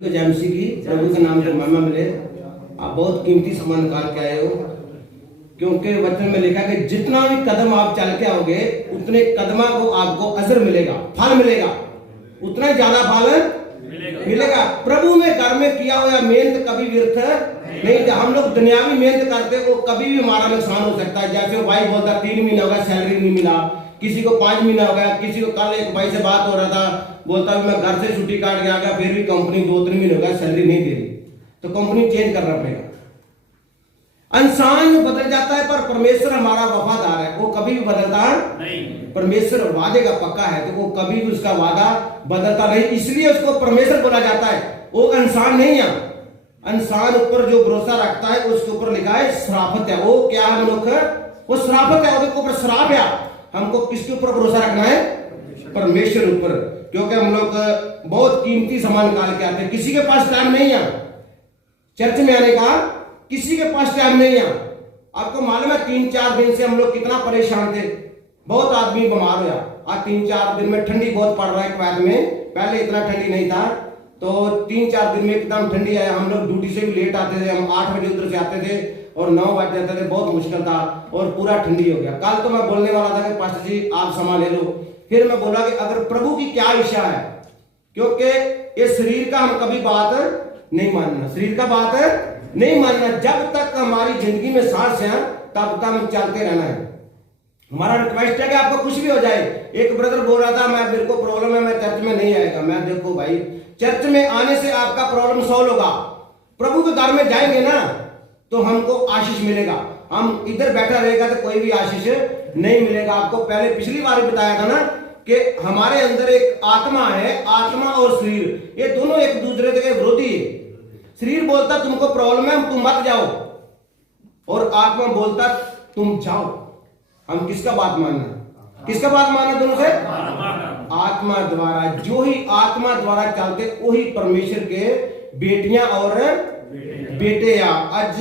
तो जेएमसी की प्रभु के नाम को महिमा मिले। आप बहुत कीमती सामान निकाल के आए हो, क्योंकि वचन में लिखा है कि जितना भी कदम आप चल के आओगे उतने कदमा को आपको अजर मिलेगा, फल मिलेगा, उतना ही ज्यादा फल मिलेगा। प्रभु में घर में किया हुआ मेहनत कभी व्यर्थ नहीं। हम लोग दुनियावी मेहनत करते वो कभी भी हमारा नुकसान हो सकता है। जैसे भाई बोलता 3 महीना हो गया सैलरी नहीं मिला, किसी को 5 महीना हो गया, किसी को कल एक भाई से बात हो रहा था, बोलता मैं घर से छुट्टी काट के आ गया, फिर भी कंपनी 2-3 महीने हो गया सैलरी नहीं दे रही, तो कंपनी चेंज करना पड़ेगा। इंसान बदल जाता है पर परमेश्वर हमारा वफादार है, वो कभी भी बदलता नहीं। परमेश्वर वादे का पक्का है, तो वो कभी भी उसका वादा बदलता नहीं, इसलिए उसको परमेश्वर बोला जाता है। वो इंसान नहीं है। इंसान ऊपर जो भरोसा रखता है उसके ऊपर लिखा है श्रापित है। वो क्या है मनुष्य? वो श्रापित है, उसके ऊपर श्राप है। हमको किसके ऊपर भरोसा रखना है? परमेश्वर ऊपर, क्योंकि हम लोग बहुत कीमती सामान निकाल के आते हैं। किसी के पास टाइम नहीं है चर्च में आने का, किसी के पास टाइम नहीं है। आपको मालूम है 3-4 दिन से हम लोग कितना परेशान थे, बहुत आदमी बीमार हुआ। आज 3-4 दिन में ठंडी बहुत पड़ रहा है कुवैत में, पहले इतना ठंडी नहीं था, तो 3-4 दिन में एकदम ठंडी आया। हम लोग ड्यूटी से भी लेट आते थे, हम 8 बजे उधर से आते थे और 9 बज जाते थे, बहुत मुश्किल था और पूरा ठंडी हो गया। कल तो मैं बोलने वाला था कि पास्टर जी आप सामान ले लो, फिर मैं बोला कि अगर प्रभु की क्या इच्छा है, क्योंकि ये शरीर का हम कभी बात नहीं मानना, शरीर का बात नहीं मानना। जब तक हमारी जिंदगी में सांस है तब तक हम चलते रहना है। हमारा रिक्वेस्ट है कि आपको कुछ भी हो जाए। एक ब्रदर बोल रहा था मैं, मेरे को प्रॉब्लम है, मैं चर्च में नहीं आएगा। मैं देखो भाई, चर्च में आने से आपका प्रॉब्लम सॉल्व होगा। प्रभु के घर में जाएंगे ना तो हमको आशीष मिलेगा। हम इधर बैठा रहेगा तो कोई भी आशीष नहीं मिलेगा। आपको पहले पिछली बार बताया था ना कि हमारे अंदर एक आत्मा है, आत्मा और शरीर ये दोनों एक दूसरे के विरोधी है। शरीर बोलता तुमको प्रॉब्लम है तुम मत जाओ, और आत्मा बोलता तुम जाओ। हम किसका बात मानना? किसका बात मानना? दोनों से आत्मा द्वारा। जो ही आत्मा द्वारा चलते वही परमेश्वर के बेटियां और बेटे या आज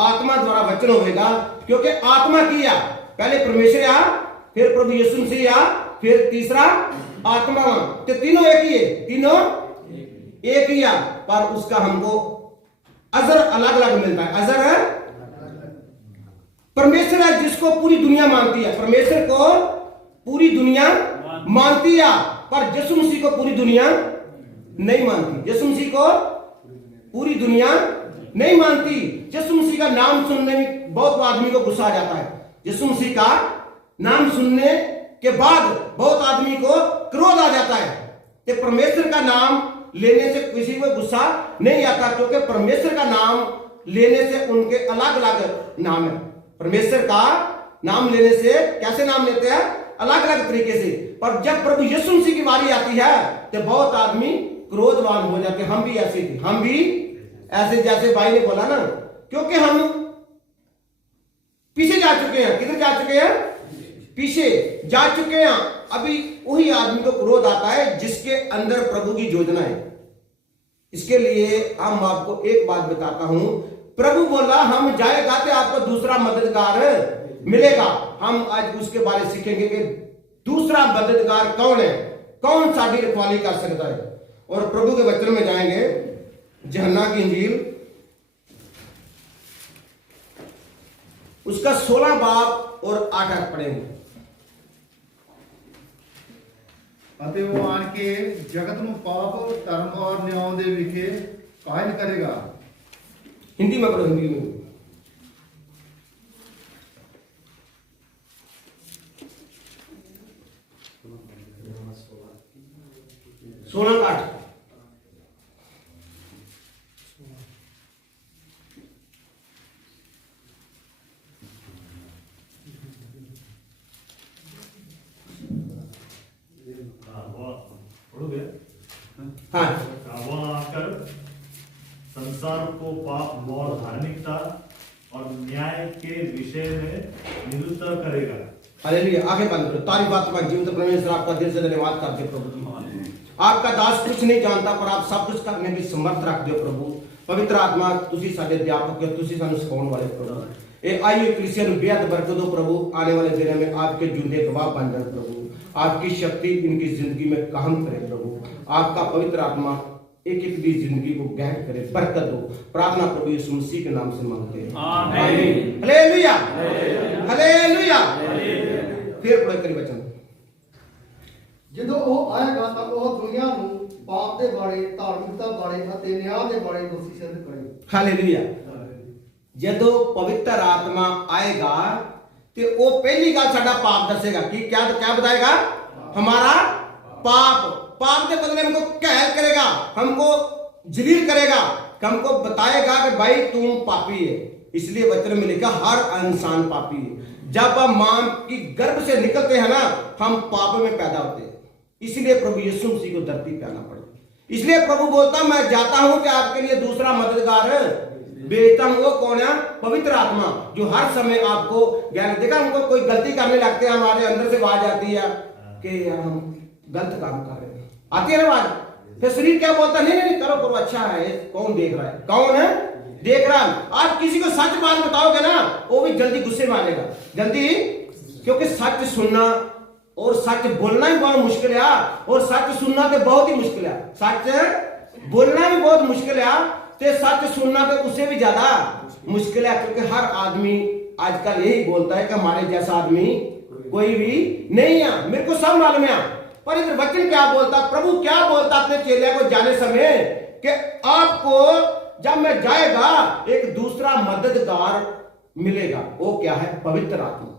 आत्मा द्वारा वचन होगा, क्योंकि आत्मा किया पहले परमेश्वर आ, फिर प्रभु यीशु मसीह आ, फिर तीसरा आत्मा। तो तीनों एक ही है, तीनों एक ही है, पर उसका हमको अजर अलग अलग मिलता है। अजर है परमेश्वर है जिसको पूरी दुनिया मानती है। परमेश्वर को पूरी दुनिया मानती है, पर यीशु मसीह को पूरी दुनिया नहीं मानती। यीशु मसीह को पूरी दुनिया नहीं मानती। यीशु मसीह का नाम सुनने में बहुत आदमी को गुस्सा आ जाता है। यीशु मसीह का नाम सुनने के बाद बहुत आदमी को क्रोध आ जाता है। कि परमेश्वर का नाम लेने से किसी को गुस्सा नहीं आता, क्योंकि परमेश्वर का नाम लेने से उनके अलग अलग नाम है। परमेश्वर का नाम लेने से कैसे नाम लेते हैं? अलग अलग तरीके से। पर जब प्रभु यीशु मसीह की बारी आती है तो बहुत आदमी क्रोधवान हो जाते हैं। हम भी ऐसे थे, हम भी ऐसे, जैसे भाई ने बोला ना, क्योंकि हम पीछे जा चुके हैं। किधर जा चुके हैं? पीछे जा चुके हैं। अभी वही आदमी को क्रोध आता है जिसके अंदर प्रभु की योजना है। इसके लिए हम आपको एक बात बताता हूं। प्रभु बोला हम जाएगा तो आपको दूसरा मददगार मिलेगा। हम आज उसके बारे में सीखेंगे कि दूसरा मददगार कौन है, कौन साडी रखवाली कर सकता है। और प्रभु के वचन में जाएंगे, यूहन्ना की इंजील उसका 16 बाब और 8 पढ़ेंगे। ਅਤੇ ਉਹ ਆਣ ਕੇ ਜਗਤ ਨੂੰ ਪਾਪ ਧਰਮ ਔਰ ਨਿਆਂ ਦੇ ਵਿਖੇ ਕਾਇਲ ਕਰੇਗਾ। हिंदी में पढ़ो, हिंदी में। 16:8 हाँ। वह आकर संसार को पाप और धार्मिकता और न्याय के विषय में निरुत्तर करेगा। हालेलुया। आगे बंद करो। तारीफ आत्मा जीवित परमेश्वर आपका दिल से धन्यवाद करते प्रभु जी। आपका दास कुछ नहीं जानता पर आप सब कुछ करने की समर्थ रखते हो प्रभु। पवित्र आत्मा तुसी साडे अध्यापक हो, तुसी सानू सिखाने वाले प्रभु। ए आइए क्रिश्चियन बेहद बरकत दो प्रभु। आने वाले दिनों में आपके जिंदे गवाह बन जाए प्रभु। आपकी शक्ति इनकी जिंदगी में काम करे प्रभु। आपका पवित्र आत्मा एक एक की जिंदगी को गहन करे, बरकत दो। प्रार्थना प्रभु यीशु मसीह के नाम से मांगते हैं, आमीन। Hallelujah, hallelujah. फिर पढ़ो करी वचन। ਜਦੋਂ ਉਹ ਆਏਗਾ ਤਾਂ ਉਹ ਦੁਨੀਆ ਨੂੰ ਪਾਪ ਦੇ ਬਾਰੇ, ਧਾਰਮਿਕਤਾ ਬਾਰੇ ਅਤੇ ਨਿਆਂ ਦੇ ਬਾਰੇ ਦੋਸ਼ੀ ਸਿੱਧ ਕਰੇ। हालेलुया। ਜਦੋਂ ਪਵਿੱਤਰ ਆਤਮਾ ਆਏਗਾ ਤੇ ਉਹ ਪਹਿਲੀ ਗੱਲ ਸਾਡਾ ਪਾਪ ਦੱਸੇਗਾ। ਕੀ क्या बताएगा? हमारा पाप के बदले हमको कहल करेगा, हमको जलील करेगा, हमको बताएगा कि भाई तुम पापी है। इसलिए वचन में लिखा हर इंसान पापी है। जब हम मां की गर्भ से निकलते हैं ना, हम पाप में पैदा होते हैं। इसलिए प्रभु यीशु मसीह को धरती पे आना पड़े। इसलिए प्रभु बोलता मैं जाता हूं कि आपके लिए दूसरा मददगार भेजता हूं। वो कौन है? पवित्र आत्मा, जो हर समय आपको ज्ञान देगा। हमको कोई गलती करने लगते हैं, हमारे अंदर से आवाज आती है कि यार हम गलत काम कर रहे हैं, आती है ना आवाज। फिर शरीर क्या बोलता है? नहीं करो करो, अच्छा है। कौन देख रहा है? कौन है देख रहा है? आप किसी को सच बात बताओगे ना, वो भी जल्दी गुस्से में आ जाएगा, जल्दी। क्योंकि सच सुनना और सच बोलना ही बहुत मुश्किल है, और सच सुनना तो बहुत ही मुश्किल है। सच बोलना भी बहुत मुश्किल है, तो सच सुनना तो उससे भी ज्यादा मुश्किल है। क्योंकि हर आदमी आजकल यही बोलता है कि हमारे जैसा आदमी कोई भी नहीं है, मेरे को सब मालूम है। पर इधर वचन क्या बोलता, प्रभु क्या बोलता अपने चेले को जाने समय कि आपको जब मैं जाएगा एक दूसरा मददगार मिलेगा। वो क्या है? पवित्र आत्मा।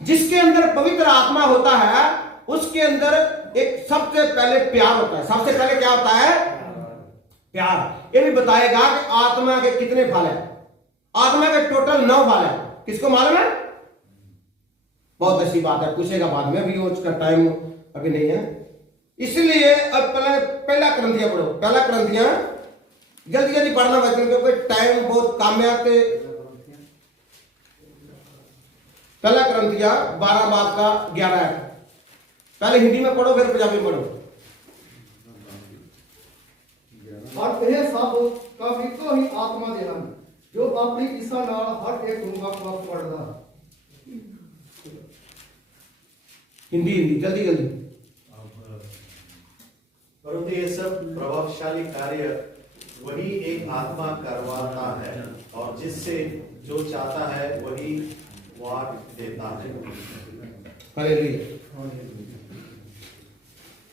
जिसके अंदर पवित्र आत्मा होता है उसके अंदर एक सबसे पहले प्यार होता है। सबसे पहले क्या होता है? प्यार। ये भी बताएगा कि आत्मा के कितने फल है। आत्मा के टोटल 9 फल है। किसको मालूम है? बहुत अच्छी बात है, पूछेगा बाद में, अभी उसका टाइम अभी नहीं है। इसलिए अब पहला क्रंथिया पढ़ो। पहला क्रंथिया जल्दी जल्दी पढ़ना वचन, क्योंकि टाइम बहुत कम है। पहला क्रंथिया 12 बात का 11 है। पहले हिंदी में पढ़ो, फिर पंजाबी में पढ़ो। और ਇਹ ਸਭ ਕੰਮ ਇੱਕੋ ਹੀ ਆਤਮਾ ਦੇ ਹਨ, ਜੋ ਆਪਣੀ ਇੱਛਾ ਨਾਲ ਹਰ ਇੱਕ ਨੂੰ ਵੱਖ-ਵੱਖ ਪੜਦਾ ਹੈ। हिंदी जल्दी जल्दी। परंतु ये सब प्रभावशाली कार्य वही एक आत्मा करवाता है, और जिससे जो चाहता है वही वार देता है। हालेलुया।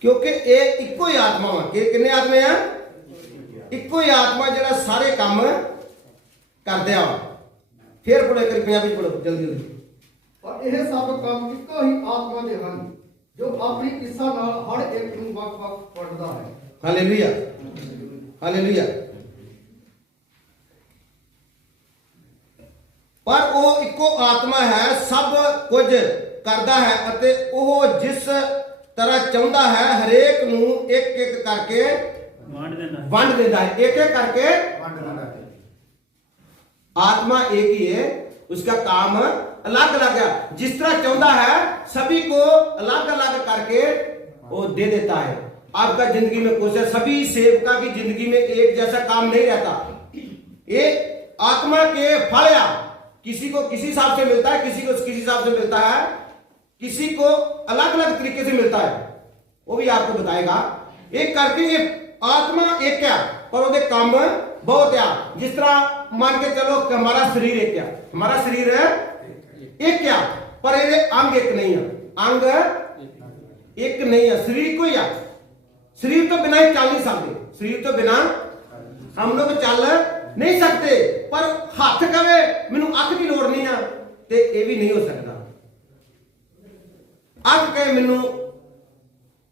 क्योंकि ये इको ही आत्मा है। कितने आत्मे हैं? इको ही आत्मा जरा सारे काम कर दिया। फिर पढ़ो, एक पंजाबी पढ़ो जल्दी जल्दी। ਪਰ ਇਹ ਸਭ ਕੰਮ ਇੱਕੋ ਹੀ ਆਤਮਾ ਦੇ ਹਨ, ਜੋ ਆਪਣੀ ਇੱਛਾ ਨਾਲ ਹਰ ਇੱਕ ਨੂੰ ਵੱਖ-ਵੱਖ ਪੜਦਾ ਹੈ। Hallelujah, hallelujah. पर वो इको आत्मा है, सब कुछ करता है ਅਤੇ ਉਹ ਜਿਸ ਤਰ੍ਹਾਂ ਚਾਹੁੰਦਾ ਹੈ ਹਰੇਕ ਨੂੰ ਇੱਕ ਇੱਕ ਕਰਕੇ ਵੰਡ देता है। एक एक करके ਵੰਡ ਦਿੰਦਾ ਹੈ। आत्मा एक ही है, उसका काम अलग अलग है। जिस तरह चाहता है सभी को अलग अलग करके वो दे देता है। आपका जिंदगी में कुछ है, सभी सेवका की जिंदगी में एक जैसा काम नहीं रहता। ये आत्मा के फल या किसी को किसी हिसाब से मिलता है, किसी को किसी हिसाब से मिलता है, किसी को अलग अलग तरीके से मिलता है। वो भी आपको बताएगा। एक करके ये आत्मा एक क्या, पर वो काम बहुत है। जिस तरह मान के चलो कि हमारा शरीर एक क्या, हमारा शरीर है एक क्या, पर ये अंग एक नहीं है। अंग एक नहीं है, शरीर को या शरीर तो बिना ही चल नहीं सकते। शरीर तो बिना हम लोग चल नहीं सकते। पर हाथ कहे मैनू अख की लोड़ नहीं है, तो यह भी नहीं हो सकता। अख कहे मैनू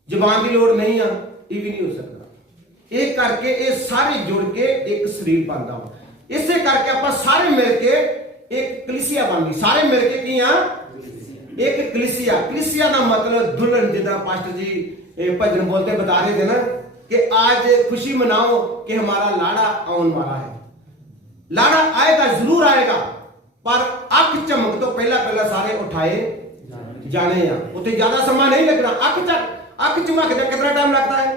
जबान की लोड़ नहीं है, ये भी नहीं हो सकता। एक करके ये सारे जुड़ के एक शरीर बनता हो। इसे करके आप सारे मिलके एक कलीसिया बन गई। सारे मिलके की एक कलीसिया। कलीसिया का मतलब दुल्हन, जितना पास्टर जी भजन बोलते बता रहे थे ना कि आज खुशी मनाओ कि हमारा लाड़ा आने वाला है। लाड़ा आएगा, जरूर आएगा, पर अख चमक तो पहला पहला सारे उठाए जाने हैं। उसे ज्यादा समय नहीं लगना। अख चमक दे कितना टाइम लगता है?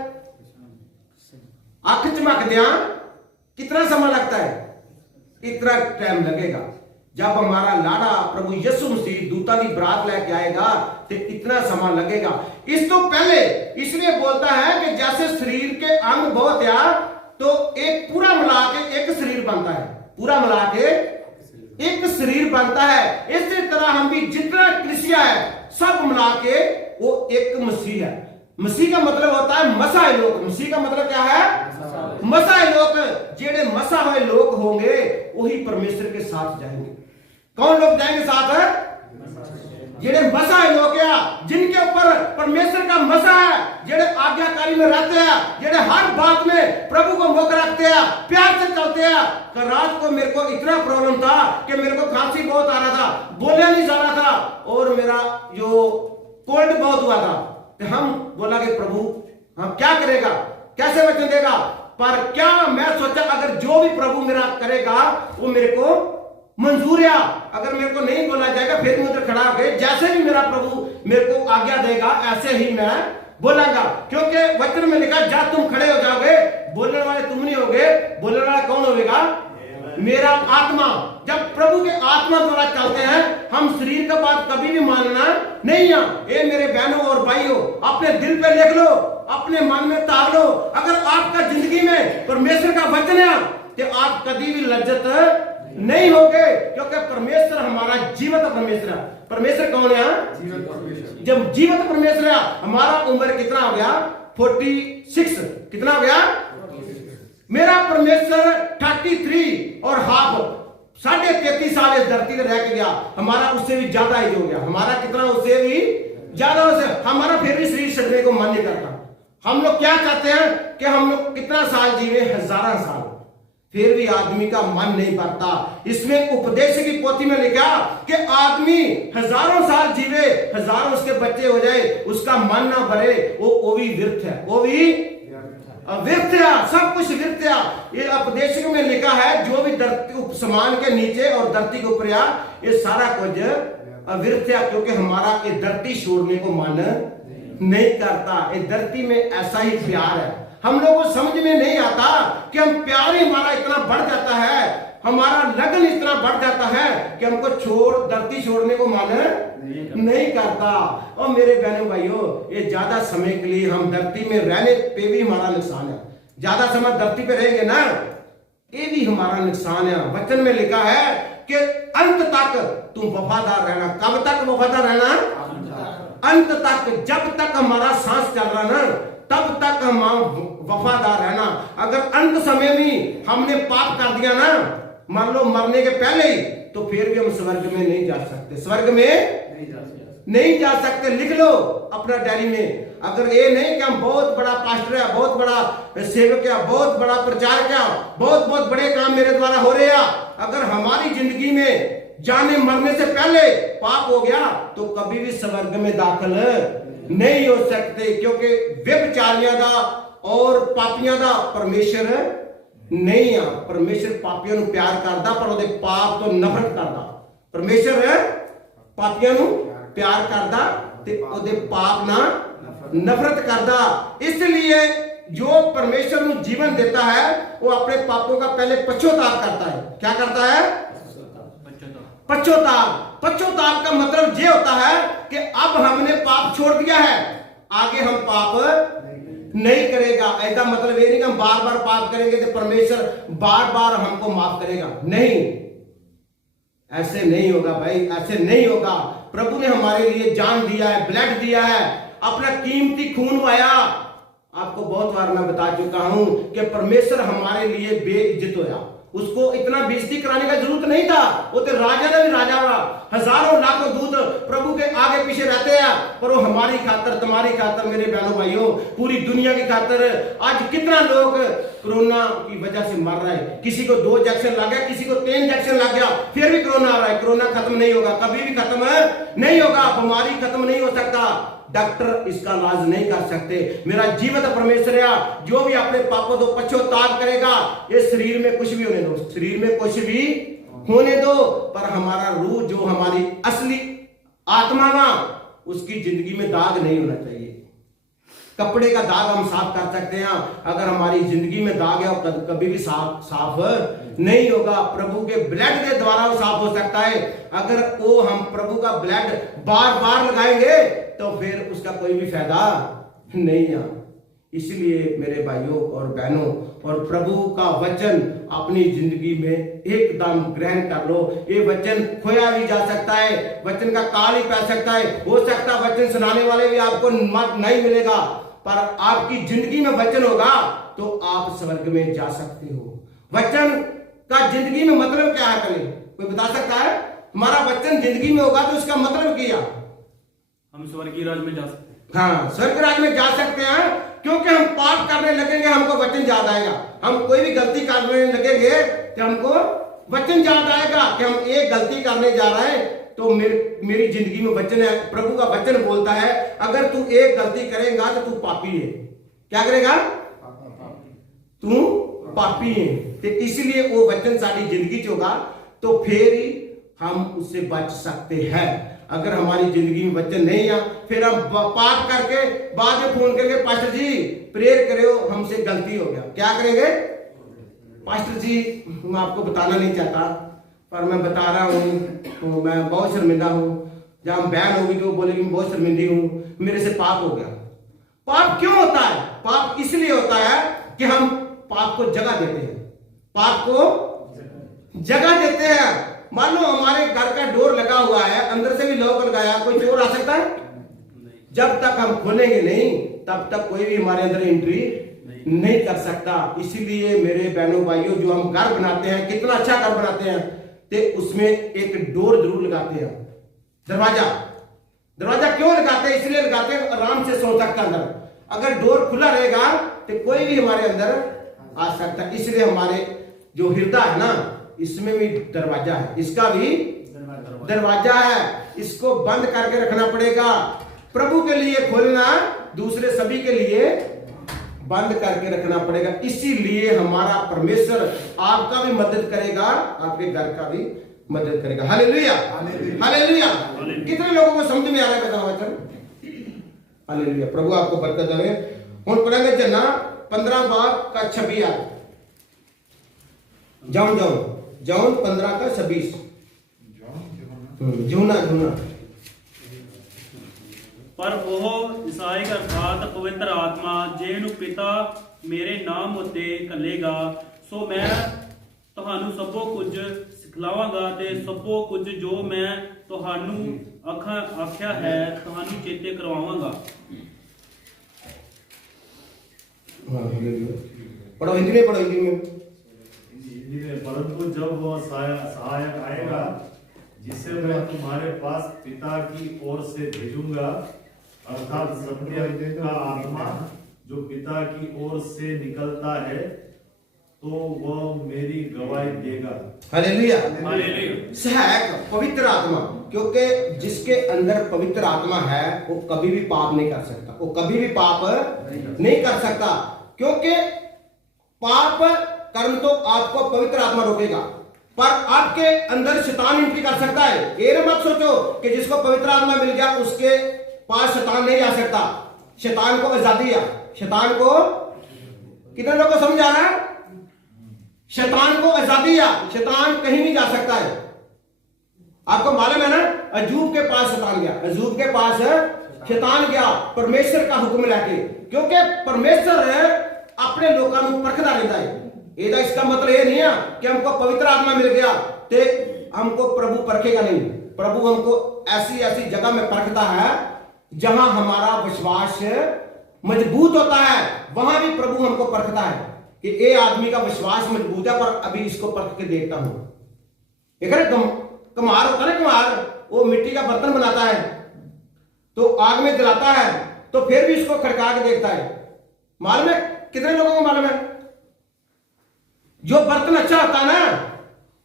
अख चमक दिया कितना समय लगता है? इतना टाइम लगेगा। जब हमारा लाड़ा प्रभु यीशु मसीह दूता की बरात लेके आएगा तो इतना समय लगेगा। इस तो पहले इसलिए बोलता है कि जैसे शरीर के अंग बहुत है तो एक पूरा मिला के एक शरीर बनता है, पूरा मिला के एक शरीर बनता है। इसी तरह हम भी जितना कलीसिया है सब मिला के वो एक मसीह है। मसीह का मतलब होता है मसाए लोग। मसीह का मतलब क्या है? मसाए लोग। जेड़े मसा हुए लोग होंगे वही परमेश्वर के साथ जाएंगे। कौन लोग जाएंगे साथ? जेड़े मसाए लोग क्या, जिनके ऊपर परमेश्वर का मसा है, जेड़े आज्ञाकारी में रहते हैं, जेड़े हर बात में प्रभु को मुख रखते हैं, प्यार से चलते हैं। कल रात को मेरे को इतना प्रॉब्लम था कि मेरे को खांसी बहुत आ रहा था, बोलना नहीं जा रहा था और मेरा जो कोल्ड बहुत हुआ था। तो हम बोला कि प्रभु हम क्या करेगा, कैसे वचन देगा? पर क्या मैं सोचा अगर जो भी प्रभु मेरा करेगा वो मेरे को मंजूर है। अगर मेरे को नहीं बोला जाएगा फिर मैं उधर खड़ा होकर जैसे भी मेरा प्रभु मेरे को आज्ञा देगा ऐसे ही मैं बोलांगा। क्योंकि वचन में लिखा जा तुम खड़े हो जाओगे, बोलने वाले तुम नहीं होगे, बोलने वाला कौन होगा? मेरा आत्मा। जब प्रभु के आत्मा द्वारा चलते हैं हम शरीर का बात कभी भी मानना नहीं है। ये मेरे बहनों और भाइयों अपने दिल पे लिख लो, अपने मन में तार लो। अगर आपका जिंदगी में परमेश्वर का वचन है तो आप कभी भी लज्जत नहीं होगे, क्योंकि परमेश्वर हमारा जीवित परमेश्वर है। परमेश्वर कौन है? जब जीवित परमेश्वर है। हमारा उम्र कितना हो गया? 46। कितना हो गया? मेरा परमेश्वर 33 और हाफ 33.5 साल इस धरती पर रह के गया। हमारा उससे भी ज्यादा एज हो गया। हमारा कितना? उससे भी ज्यादा। हमारा फिर भी शरीर छड़ने को मन नहीं करता। हम लोग क्या चाहते हैं कि हम लोग कितना साल जीवे? 1000 साल। फिर भी आदमी का मन नहीं भरता। इसमें उपदेश की पोथी में लिखा कि आदमी 1000 साल जीवे, 1000 उसके बच्चे हो जाए, उसका मन ना भरे, वो भी व्यर्थ है, वो भी व्यर्थ है, सब कुछ व्यर्थ है। ये उपदेश में लिखा है जो भी धरती उपसमान के नीचे और धरती के ऊपर ये सारा कुछ व्यर्थ है, क्योंकि हमारा ये धरती छोड़ने को मन नहीं करता। ये धरती में ऐसा ही प्यार है। हम लोगों को समझ में नहीं आता कि हम प्यार ही हमारा इतना बढ़ जाता है, हमारा लगन इतना बढ़ जाता है कि हमको धरती छोड़ने को मन नहीं करता। और मेरे बहनों भाइयों, ये ज्यादा समय के लिए हम धरती में रहने पे भी हमारा नुकसान है। ज्यादा समय धरती पे रहेंगे ना, ये भी हमारा नुकसान है। वचन में लिखा है कि अंत तक तुम वफादार रहना। कब तक वफादार रहना? अंत तक। जब तक हमारा सांस चल रहा ना तब तक हम वफादार रहना। अगर अंत समय में हमने पाप कर दिया ना, मान लो मरने के पहले ही, तो फिर भी हम स्वर्ग में नहीं जा सकते। स्वर्ग में नहीं जा सकते। लिख लो अपना डायरी में। अगर ये नहीं कि हम बहुत बड़ा पास्टर है, बहुत बड़ा सेवक है, बहुत बड़ा प्रचारक है, बहुत बड़े काम मेरे द्वारा हो रहे हैं, अगर हमारी जिंदगी में जाने मरने से पहले पाप हो गया तो कभी भी स्वर्ग में दाखिल नहीं हो सकते। क्योंकि व्यभिचारियां दा और पापियां दा परमेश्वर नहीं है। परमेश्वर पापियों को प्यार करता पर उहदे पाप तो नफरत करता। परमेश्वर पापियों को प्यार करता ते उहदे पाप ना नफरत करता। इसलिए जो परमेश्वर को जीवन देता है वो अपने पापों का पहले पश्चाताप करता है। क्या करता है? पश्चाताप। पश्चाताप का मतलब ये होता है कि अब हमने पाप छोड़ दिया है, आगे हम पाप नहीं करेगा। ऐसा मतलब ये नहीं कि हम बार बार पाप करेंगे तो परमेश्वर बार बार हमको माफ करेगा। नहीं, ऐसे नहीं होगा भाई, ऐसे नहीं होगा। प्रभु ने हमारे लिए जान दिया है, ब्लड दिया है, अपना कीमती खून बहाया। आपको बहुत बार मैं बता चुका हूं कि परमेश्वर हमारे लिए बेइज्जत होया। उसको इतना बेइज्जती कराने का जरूरत नहीं था। वो तो राजा ने भी राजा हुआ। हजारों लाखों दूत प्रभु के आगे पीछे रहते हैं, पर वो हमारी खातर, तुम्हारी खातर, मेरे बहनों भाइयों, पूरी दुनिया की खातर। आज कितना लोग कोरोना की वजह से मर रहे हैं। किसी को 2 इंजेक्शन लग गया, किसी को 3 इंजेक्शन लग गया, फिर भी कोरोना आ रहा है। कोरोना खत्म नहीं होगा, कभी भी खत्म नहीं होगा। बीमारी खत्म नहीं हो सकता, डॉक्टर इसका इलाज नहीं कर सकते। मेरा जीवित परमेश्वर है, जो भी अपने पापों को पश्चाताप करेगा, ये शरीर में कुछ भी होने दो, शरीर में कुछ भी होने दो, पर हमारा रूह जो हमारी असली आत्मा ना, उसकी जिंदगी में दाग नहीं होना चाहिए, कपड़े का दाग हम साफ कर सकते हैं, अगर हमारी जिंदगी में दाग है और कभी भी साफ नहीं होगा। प्रभु के ब्लड के द्वारा वो साफ हो सकता है। अगर वो हम प्रभु का ब्लड बार बार लगाएंगे तो फिर उसका कोई भी फायदा नहीं है। इसलिए मेरे भाइयों और बहनों, और प्रभु का वचन अपनी जिंदगी में एकदम ग्रहण कर लो। ये वचन खोया भी जा सकता है, वचन का काल ही पै सकता है, हो सकता है वचन सुनाने वाले भी आपको नहीं मिलेगा, पर आपकी जिंदगी में वचन होगा तो आप स्वर्ग में जा सकते हो। वचन का जिंदगी में मतलब क्या है? पहले कोई बता सकता है? हमारा वचन जिंदगी में होगा तो उसका मतलब क्या? हम स्वर्गीय राज में जा सकते हैं। हाँ, स्वर्ग राज में जा सकते हैं, क्योंकि हम पाप करने लगेंगे हमको वचन याद आएगा। हम कोई भी गलती करने लगेंगे तो हमको वचन याद आएगा कि हम एक गलती करने जा रहे हैं, तो मेरी जिंदगी में वचन है। प्रभु का वचन बोलता है अगर तू एक गलती करेगा तो तू पापी है। क्या करेगा? तू पापी है। तो इसलिए वो वचन सारी जिंदगी होगा तो फिर ही हम उससे बच सकते हैं। अगर हमारी जिंदगी में वचन नहीं है, फिर हम पाप करके बाद में फोन करके पास्टर जी प्रेयर करो, हमसे गलती हो गया, क्या करेंगे? पास्टर जी मैं आपको बताना नहीं चाहता पर मैं बता रहा हूँ, तो मैं बहुत शर्मिंदा हूँ। जब बहन होगी तो बोलेगी मैं बहुत शर्मिंदी हूँ, मेरे से पाप हो गया। पाप क्यों होता है? पाप इसलिए होता है कि हम पाप को जगह देते हैं, पाप को जगह देते हैं। मान लो हमारे घर का डोर लगा हुआ है, अंदर से भी लॉक लगाया, कोई चोर आ सकता है? जब तक हम खोलेंगे नहीं तब तक कोई भी हमारे अंदर एंट्री नहीं कर सकता। इसीलिए मेरे बहनों भाइयों, जो हम घर बनाते हैं, कितना अच्छा घर बनाते हैं, तो उसमें एक डोर जरूर लगाते हैं। दरवाजा क्यों लगाते हैं? इसलिए लगाते हैं आराम से सो सकता अंदर। अगर डोर खुला रहेगा तो कोई भी हमारे अंदर आ सकता है। इसलिए हमारे जो हृदय है ना, इसमें भी दरवाजा है, इसका भी दरवाजा है, इसको बंद करके रखना पड़ेगा। प्रभु के लिए खोलना, दूसरे सभी के लिए बंद करके रखना पड़ेगा। इसीलिए हमारा परमेश्वर आपका भी मदद करेगा, आपके घर का भी मदद करेगा। Hallelujah, hallelujah. कितने लोगों को समझ में आ रहा है बताओ वचन? हालेलुया, प्रभु आपको बरकत देवे। हम पढ़ेंगे जना 15 बाब का 26 आयत, जौन 15 का 26। जूना पर ਉਹ ਈਸਾਈ ਅਰਥਾਤ ਪਵਿੱਤਰ ਆਤਮਾ ਜਿਹਨੂੰ ਪਿਤਾ ਮੇਰੇ ਨਾਮ ਉੱਤੇ ਘੱਲੇਗਾ, ਸੋ ਮੈਂ ਤੁਹਾਨੂੰ ਸਭੋ ਕੁਝ ਸਿਖਲਾਵਾਂਗਾ ਤੇ ਸਭੋ ਕੁਝ ਜੋ ਮੈਂ ਤੁਹਾਨੂੰ ਆਖਿਆ ਹੈ ਤੁਹਾਨੂੰ ਚੇਤੇ ਕਰਵਾਵਾਂਗਾ। पढ़ो हिंदी में, पढ़ो हिंदी में। परंतु जब वह सहायक आएगा जिसे मैं तुम्हारे पास पिता की ओर से भेजूंगा, अर्थात सत्य का आत्मा जो पिता की ओर से निकलता है, तो वह मेरी गवाही देगा। Hallelujah, hallelujah. सहायक पवित्र आत्मा, क्योंकि जिसके अंदर पवित्र आत्मा है वो कभी भी पाप नहीं कर सकता, वो कभी भी पाप नहीं कर सकता, क्योंकि पाप कर्म तो आपको पवित्र आत्मा रोकेगा, पर आपके अंदर शैतान एंट्री कर सकता है। ये ना मत सोचो कि जिसको पवित्र आत्मा मिल गया उसके पास शैतान नहीं जा सकता। शैतान को आजादी है, शैतान को, कितने लोगों को समझ आ रहा है? शैतान को आजादी है, शैतान कहीं भी जा सकता है। आपको मालूम है ना, अजूब के पास शैतान गया, अजूब के पास शैतान गया परमेश्वर का हुक्म लेके, क्योंकि परमेश्वर अपने लोगों को परखता रहता है। इसका मतलब ये नहीं है कि हमको पवित्र आत्मा मिल गया तो हमको प्रभु परखेगा नहीं। प्रभु हमको ऐसी ऐसी जगह में परखता है जहां हमारा विश्वास मजबूत होता है, वहां भी प्रभु हमको परखता है कि ये आदमी का विश्वास मजबूत है, पर अभी इसको परख के देखता हूं। कुम्हार होता है, कुम्हार वो मिट्टी का बर्तन बनाता है तो आग में जलाता है, तो फिर भी इसको खड़का के देखता है। मालूम है कितने लोगों को मालूम है? जो बर्तन अच्छा होता है ना,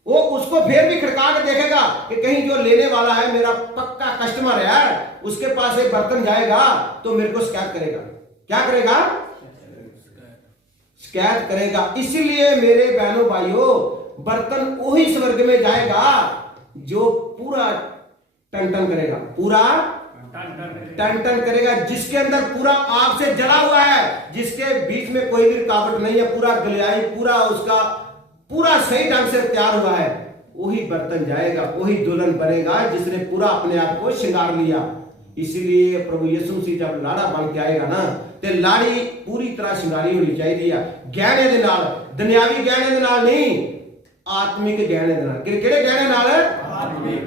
वो उसको फिर भी खड़का के देखेगा कि कहीं जो लेने वाला है मेरा पक्का कस्टमर है, उसके पास एक बर्तन जाएगा तो मेरे को शिकायत करेगा। क्या करेगा? शिकायत करेगा। इसीलिए मेरे बहनों भाइयों, बर्तन वही स्वर्ग में जाएगा जो पूरा टन टन करेगा, पूरा टन टन करेगा, जिसके अंदर पूरा आग से जला हुआ है, जिसके बीच में कोई भी रुकावट नहीं है, पूरा गलियाई पूरा उसका पूरा सही ढंग से तैयार हुआ है, वही बर्तन जाएगा, वही दुल्हन बनेगा जिसने पूरा अपने आप को श्रृंगार लिया। इसीलिए प्रभु यीशु मसीह जब लाड़ा बन के आएगा ना, ते लाड़ी पूरी तरह श्रृंगारी होनी चाहिए, गहने दे नाल, दुनियावी गहने दे नाल नहीं, आत्मिक गहने दे नाल। किहड़े गहने नाल?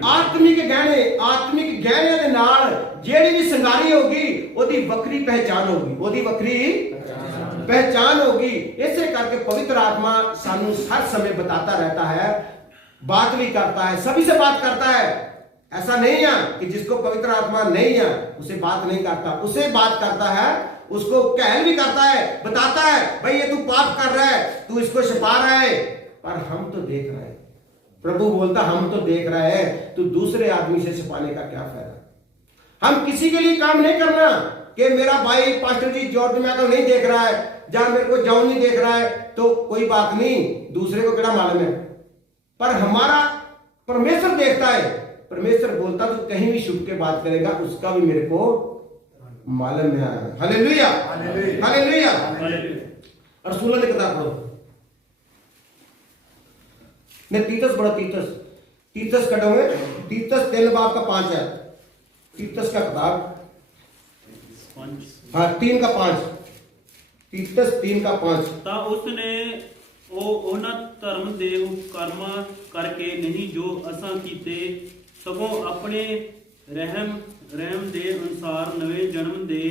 आत्मिक गहने। आत्मिक गहने दे नाल जेड़ी भी श्रृंगारी होगी ओदी वक्री पहचान होगी, ओदी वक्री पहचान होगी। इसे करके पवित्र आत्मा सानू हर समय बताता रहता है, बात भी करता है, सभी से बात करता है। ऐसा नहीं है कि जिसको पवित्र आत्मा नहीं है उसे बात नहीं करता, उसे बात करता है, उसको कहल भी करता है, बताता है भाई ये तू पाप कर रहा है, तू इसको छिपा रहा है, पर हम तो देख रहे हैं। प्रभु बोलता हम तो देख रहे हैं, तू दूसरे आदमी से छिपाने का क्या फायदा। हम किसी के लिए काम नहीं करना कि मेरा भाई पास्टर जी जॉर्ज मैकल नहीं देख रहा है, या मेरे को जॉन नहीं देख रहा है, तो कोई बात नहीं, दूसरे को क्या मालूम है, पर हमारा परमेश्वर देखता है। परमेश्वर बोलता तो कहीं भी शुभ के बात करेगा, उसका भी मेरे को मालूम है। Hallelujah, hallelujah. और 16 की किताब पढ़ो, ने तीतस पढ़ो, तीतस कटोगे, तीतस 3 बाब का 5 है, तीतस का किताब, हाँ 3 का 5, तीतस 3 का 5। ਤਾਂ ਉਸਨੇ ਉਹਨਾਂ ਧਰਮ ਦੇ ਕਰਮਾਂ ਕਰਕੇ ਨਹੀਂ ਜੋ ਅਸਾਂ ਕੀਤੇ, ਸਗੋਂ ਆਪਣੇ ਰਹਿਮ ਦੇ ਅਨੁਸਾਰ ਨਵੇਂ ਜਨਮ ਦੇ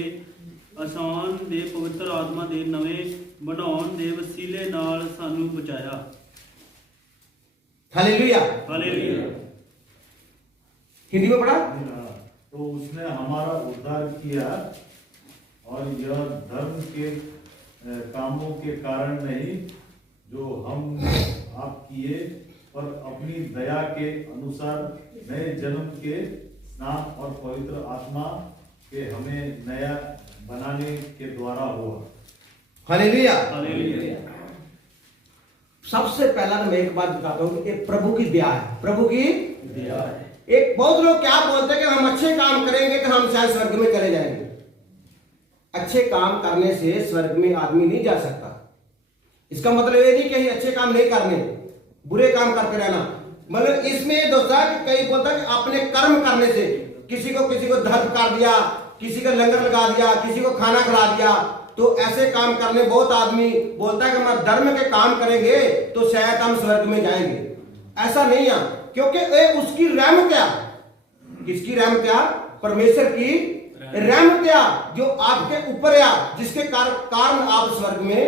ਆਸਾਨ ਦੇ ਪਵਿੱਤਰ ਆਤਮਾ ਦੇ ਨਵੇਂ ਬਣਾਉਣ ਦੇ ਵਸੀਲੇ ਨਾਲ ਸਾਨੂੰ ਬਚਾਇਆ। Hallelujah, hallelujah. हिंदी में पढ़ा। तो उसने हमारा उद्धार किया, और यह धर्म के कामों के कारण नहीं जो हम आप किए, पर अपनी दया के अनुसार नए जन्म के स्नान और पवित्र आत्मा के हमें नया बनाने के द्वारा हुआ। Hallelujah, hallelujah. सबसे पहला तो मैं एक बात बताता हूं कि प्रभु की दया है, प्रभु की दया है। एक बहुत लोग क्या बोलते हैं कि हम अच्छे काम करेंगे तो हम शायद स्वर्ग में चले जाएंगे। अच्छे काम करने से स्वर्ग में आदमी नहीं जा सकता। इसका मतलब ये नहीं कि अच्छे काम नहीं करने, बुरे काम करते रहना। मतलब इसमें ये दोस्ता कि कई बोलता है कि अपने कर्म करने से, किसी को धर्म कर दिया, किसी का लंगर लगा दिया, किसी को खाना खिला दिया, तो ऐसे काम करने बहुत आदमी बोलता है कि हम धर्म के काम करेंगे तो शायद हम स्वर्ग में जाएंगे। ऐसा नहीं है, क्योंकि उसकी रहमत क्या, किसकी रहमत क्या? परमेश्वर की रहमत क्या, जो आपके ऊपर है, जिसके कारण आप स्वर्ग में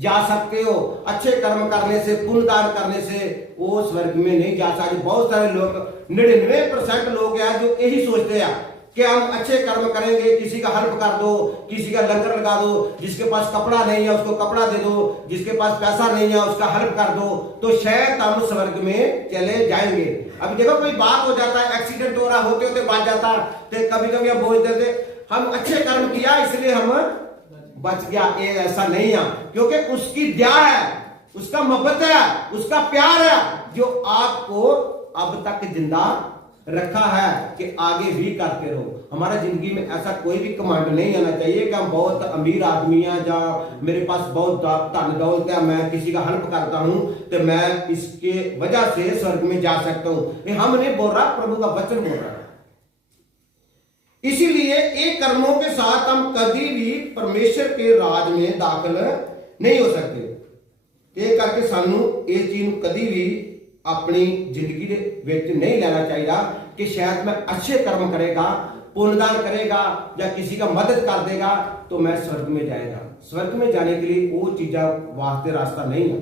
जा सकते हो। अच्छे कर्म करने से, पुण्य दान करने से वो स्वर्ग में नहीं जा सकते। बहुत सारे लोग 99% लोग हैं जो यही सोचते हैं कि हम अच्छे कर्म करेंगे, किसी का हेल्प कर दो, किसी का लंगर लगा दो, जिसके पास कपड़ा नहीं है उसको कपड़ा दे दो, जिसके पास पैसा नहीं है उसका हेल्प कर दो, तो शायद हम स्वर्ग में चले जाएंगे। अब देखो कोई बात हो जाता है, एक्सीडेंट हो रहा, होते होते बच जाता, तो कभी कभी हम बोल देते हम अच्छे कर्म किया इसलिए हम बच गया। ये ऐसा नहीं है, क्योंकि उसकी दया है, उसका मोहब्बत है, उसका प्यार है, जो आपको अब तक जिंदा रखा है कि आगे भी करते रहो। हमारा जिंदगी में ऐसा कोई भी कमांड नहीं आना चाहिए कि हम बहुत अमीर आदमी हैं, या मेरे पास बहुत धन दौलत है, मैं किसी का हेल्प करता हूं तो मैं इसके वजह से स्वर्ग में जा सकता हूं। हम नहीं बोल रहा, प्रभु का वचन बोल रहा है। इसीलिए एक कर्मों के साथ हम कभी भी परमेश्वर के राज में दाखिल नहीं हो सकते। ये करके सानू ये चीज कभी भी अपनी जिंदगी विच नहीं लेना चाहिए कि शायद मैं अच्छे कर्म करेगा, पुण्यदान करेगा या किसी का मदद कर देगा तो मैं स्वर्ग में जाएगा। स्वर्ग में जाने के लिए वो चीजा वास्ते रास्ता नहीं है।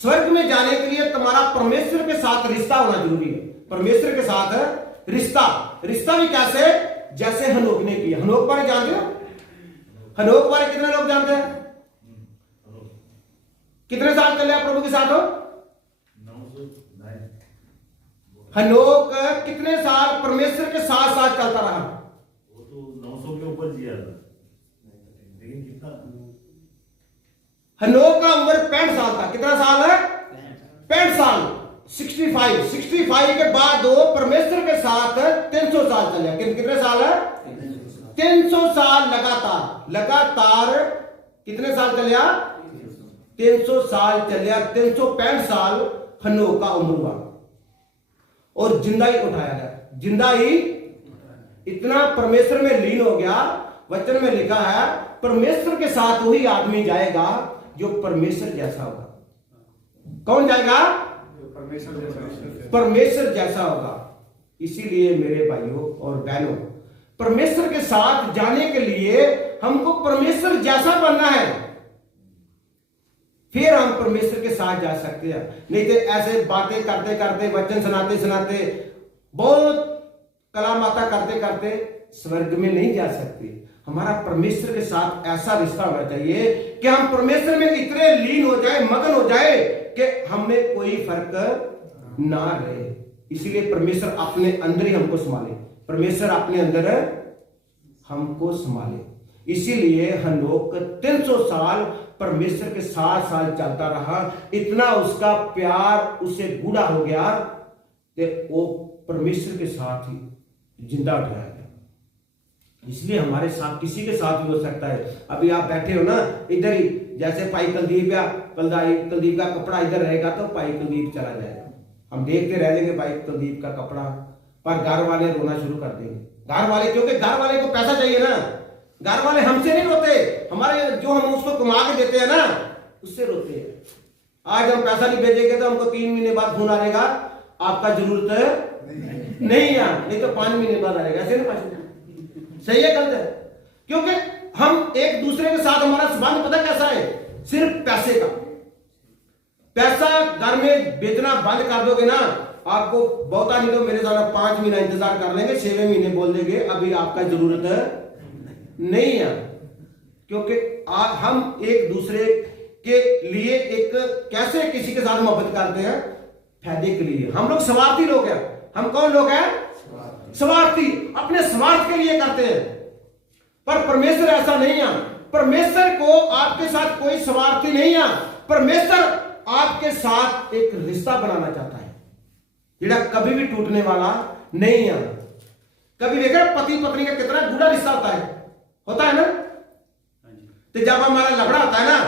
स्वर्ग में जाने के लिए तुम्हारा परमेश्वर के साथ रिश्ता होना जरूरी है। परमेश्वर के साथ रिश्ता भी कैसे? जैसे हनोक ने किया। हनोक बारे जानते हो? हनोक बारे कितने लोग जानते हैं? कितने साल चले प्रभु के साथ हो? हनोक कितने साल परमेश्वर के साथ साथ चलता रहा? वो तो 900 के ऊपर जिया था, लेकिन कितना? हनोक का उम्र 65 साल था। कितना साल है? 65 साल। 65 के बाद वो परमेश्वर के साथ 300 साल चले। कितने साल है? 300 साल लगातार कितने साल चलिया? 300 साल चलिया। 365 साल हनोक का उम्र हुआ और जिंदा ही उठाया गया। जिंदा ही इतना परमेश्वर में लीन हो गया। वचन में लिखा है परमेश्वर के साथ वही आदमी जाएगा जो परमेश्वर जैसा होगा। कौन जाएगा? परमेश्वर जैसा होगा। इसीलिए मेरे भाइयों और बहनों, परमेश्वर के साथ जाने के लिए हमको परमेश्वर जैसा बनना है, फिर हम परमेश्वर के साथ जा सकते हैं। नहीं तो ऐसे बातें करते करते, वचन सुनाते सुनाते, बहुत कलामाता करते करते स्वर्ग में नहीं जा सकते। हमारा परमेश्वर के साथ ऐसा रिश्ता होना चाहिए कि हम परमेश्वर में इतने लीन हो जाए, मगन हो जाए कि हमें कोई फर्क ना रहे। इसीलिए परमेश्वर अपने अंदर ही हमको संभाले। परमेश्वर अपने अंदर हमको संभाले। इसीलिए हनोक 300 साल परमेश्वर के साथ चलता रहा। इतना उसका प्यार उसे गूढ़ा हो गया कि वो परमेश्वर के साथ ही जिंदा उठाया गया। इसलिए हमारे साथ किसी के साथ भी हो सकता है। अभी आप बैठे हो ना इधर ही, जैसे भाई कुलदीप या कुलदीप का कपड़ा इधर रहेगा तो भाई कुलदीप चला जाएगा। हम देखते रह लेंगे भाई कुलदीप का कपड़ा, पर घर वाले रोना शुरू कर देंगे। घर वाले, क्योंकि घर वाले को पैसा चाहिए ना। घर वाले हमसे नहीं रोते, हमारे जो हम उसको कमा के देते हैं ना उससे रोते हैं। आज हम पैसा नहीं भेजेंगे तो हमको 3 महीने बाद फोन आएगा आपका जरूरत नहीं है, नहीं तो 5 महीने बाद आएगा। ऐसे ना पैसे सही है, गलत है? क्योंकि हम एक दूसरे के साथ हमारा संबंध पता कैसा है? सिर्फ पैसे का। पैसा घर में बेचना बंद कर दोगे ना, आपको बहुता नहीं तो मेरे साथ 5 महीना इंतजार कर लेंगे, 6वें महीने बोल देंगे अभी आपका जरूरत नहीं है। क्योंकि हम एक दूसरे के लिए एक कैसे किसी के साथ मोहब्बत करते हैं? फायदे के लिए। हम लोग स्वार्थी लोग हैं। हम कौन लोग हैं? स्वार्थी, अपने स्वार्थ के लिए करते हैं। पर परमेश्वर ऐसा नहीं है। परमेश्वर को आपके साथ कोई स्वार्थी नहीं है। परमेश्वर आपके साथ एक रिश्ता बनाना चाहता है जेड़ा कभी भी टूटने वाला नहीं है। कभी देखा पति पत्नी का कितना गूढ़ा रिश्ता होता है ना? तो जब हमारा लफड़ा होता है ना,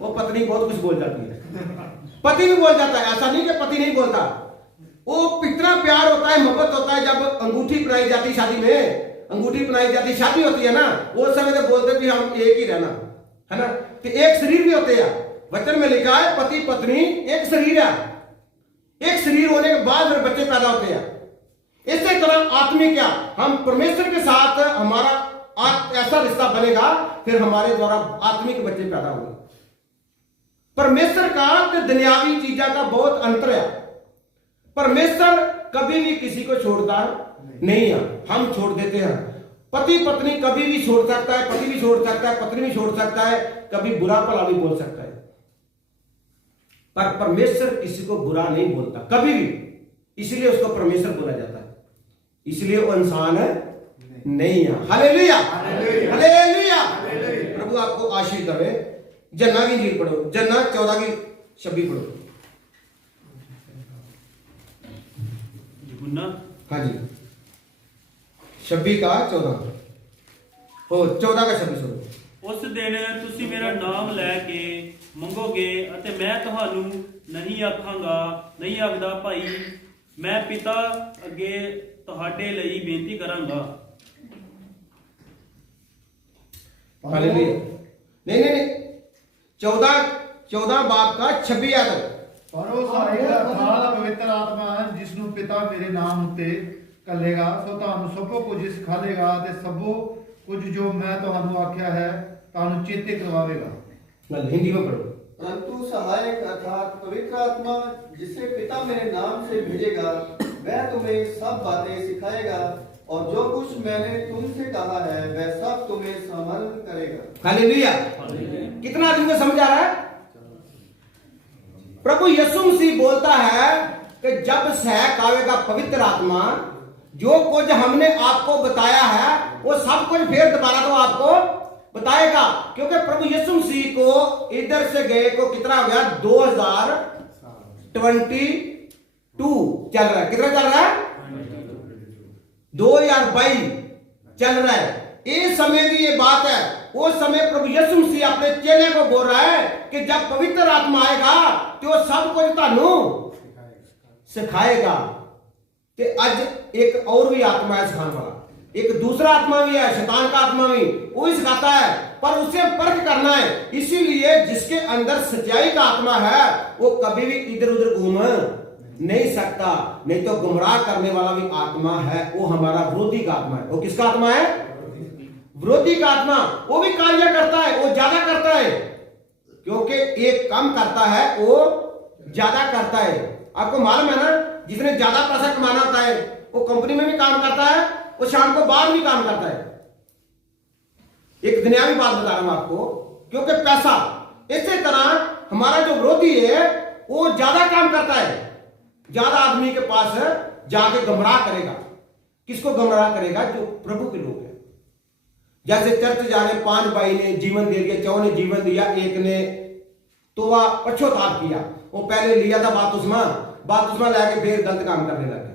वो पत्नी बहुत कुछ बोल जाती है, पति भी बोल जाता है। ऐसा नहीं कि पति नहीं बोलता। वो इतना प्यार होता है, मोहब्बत होता है। जब अंगूठी पहनाई जाती शादी में, अंगूठी पहनाई जाती शादी होती है ना, वो समय तो बोलते भी हम एक ही रहना है ना। तो एक शरीर भी होते हैं। वचन में लिखा है पति पत्नी एक शरीर है। एक शरीर होने के बाद फिर बच्चे पैदा होते हैं। इसी तरह आत्मिक क्या, हम परमेश्वर के साथ हमारा ऐसा रिश्ता बनेगा, फिर हमारे द्वारा आत्मिक बच्चे पैदा होंगे। परमेश्वर का तो दुनियावी चीजों का बहुत अंतर है। परमेश्वर कभी भी किसी को छोड़ता नहीं है, हम छोड़ देते हैं। पति पत्नी कभी भी छोड़ सकता है, पति भी छोड़ सकता है, पत्नी भी छोड़ सकता है, कभी बुरा भला भी बोल सकता है। पर परमेश्वर किसी को बुरा नहीं बोलता कभी भी, इसलिए उसको परमेश्वर बोला जाता है। इसलिए वो इंसान नहीं है। Hallelujah, hallelujah. प्रभु आपको आशीष दे। जन्ना की इंजील पढ़ो, जन्ना 14 की 26 पढ़ो। हाँ जी, 26 का 14 हो, 14 का 26 हो। उस दिन ਤੁਸੀਂ ਮੇਰਾ ਨਾਮ ਲੈ ਕੇ ਮੰਗੋਗੇ ਅਤੇ ਮੈਂ ਤੁਹਾਨੂੰ ਨਹੀਂ ਆਖਦਾ ਭਾਈ ਮੈਂ ਪਿਤਾ ਅੱਗੇ ਤੁਹਾਡੇ ਲਈ ਬੇਨਤੀ ਕਰਾਂਗਾ। हालेलुया। नहीं 14 बाप का 26 आयत। ਪਰ ਉਹ ਸਾਰੇ ਅਰਥਾਤ ਪਵਿੱਤਰ ਆਤਮਾ ਹੈ ਜਿਸ ਨੂੰ ਪਿਤਾ ਮੇਰੇ ਨਾਮ ਉੱਤੇ ਕੱਲੇਗਾ, ਸੋ ਤੁਹਾਨੂੰ ਸਭੋ ਕੁਝ ਸਿਖਾਵੇਗਾ ਤੇ ਸਭੋ ਕੁਝ ਜੋ ਮੈਂ ਤੁਹਾਨੂੰ ਆਖਿਆ ਹੈ ਤੁਹਾਨੂੰ ਚੇਤੇ ਕਰਵਾਵੇਗਾ। हिंदी में पढ़ो। परंतु सहायक अर्थात पवित्र आत्मा जिसे पिता मेरे नाम से भेजेगा वह तुम्हें सब बातें सिखाएगा और जो कुछ मैंने तुमसे कहा है वह सब तुम्हें स्मरण करेगा। हालेलुया। कितना आदमी को समझ आ रहा है? प्रभु यीशु मसीह बोलता है कि जब सहायक आवेगा पवित्र आत्मा, जो कुछ हमने आपको बताया है वो सब कुछ फिर दोबारा तो आपको बताएगा। क्योंकि प्रभु यीशु मसीह को इधर से गए को कितना हो गया? 2022 चल रहा है। कितना चल रहा है? 2022 चल रहा है। इस समय की ये बात है। वो समय प्रभु यीशु मसीह अपने चेले को बोल रहा है कि जब पवित्र आत्मा आएगा तो वो सब कुछ तानू सिखाएगा। ते अज एक और भी आत्मा है सिखाने वाला, एक दूसरा आत्मा भी है, शैतान का आत्मा भी, वो ही सिखाता है, पर उसे परख करना है। इसीलिए जिसके अंदर सच्चाई का आत्मा है वो कभी भी इधर उधर घूम नहीं सकता। नहीं तो गुमराह करने वाला भी आत्मा है, वो हमारा विरोधी का आत्मा है। वो किसका आत्मा है? विरोधी का आत्मा। वो भी कार्य करता है, वो ज्यादा करता है, क्योंकि एक कम करता है वो ज्यादा करता है। आपको मालूम है ना, जिसने ज्यादा पैसा कमाना होता है वो कंपनी में भी काम करता है, वो शाम को बाहर भी काम करता है। एक दुनियावी बात बता रहा हूं आपको, क्योंकि पैसा। इसी तरह हमारा जो विरोधी है वो ज्यादा काम करता है, ज्यादा आदमी के पास जाके गुमराह करेगा। किसको गुमराह करेगा? जो प्रभु के लोग हैं। जैसे चर्च जा रहे 5 भाई ने जीवन दे दिया, 4 ने जीवन दिया, एक ने तोबा पश्चाताप किया। वो पहले लिया था बातुस्मा लेके फिर गलत काम करने लगे,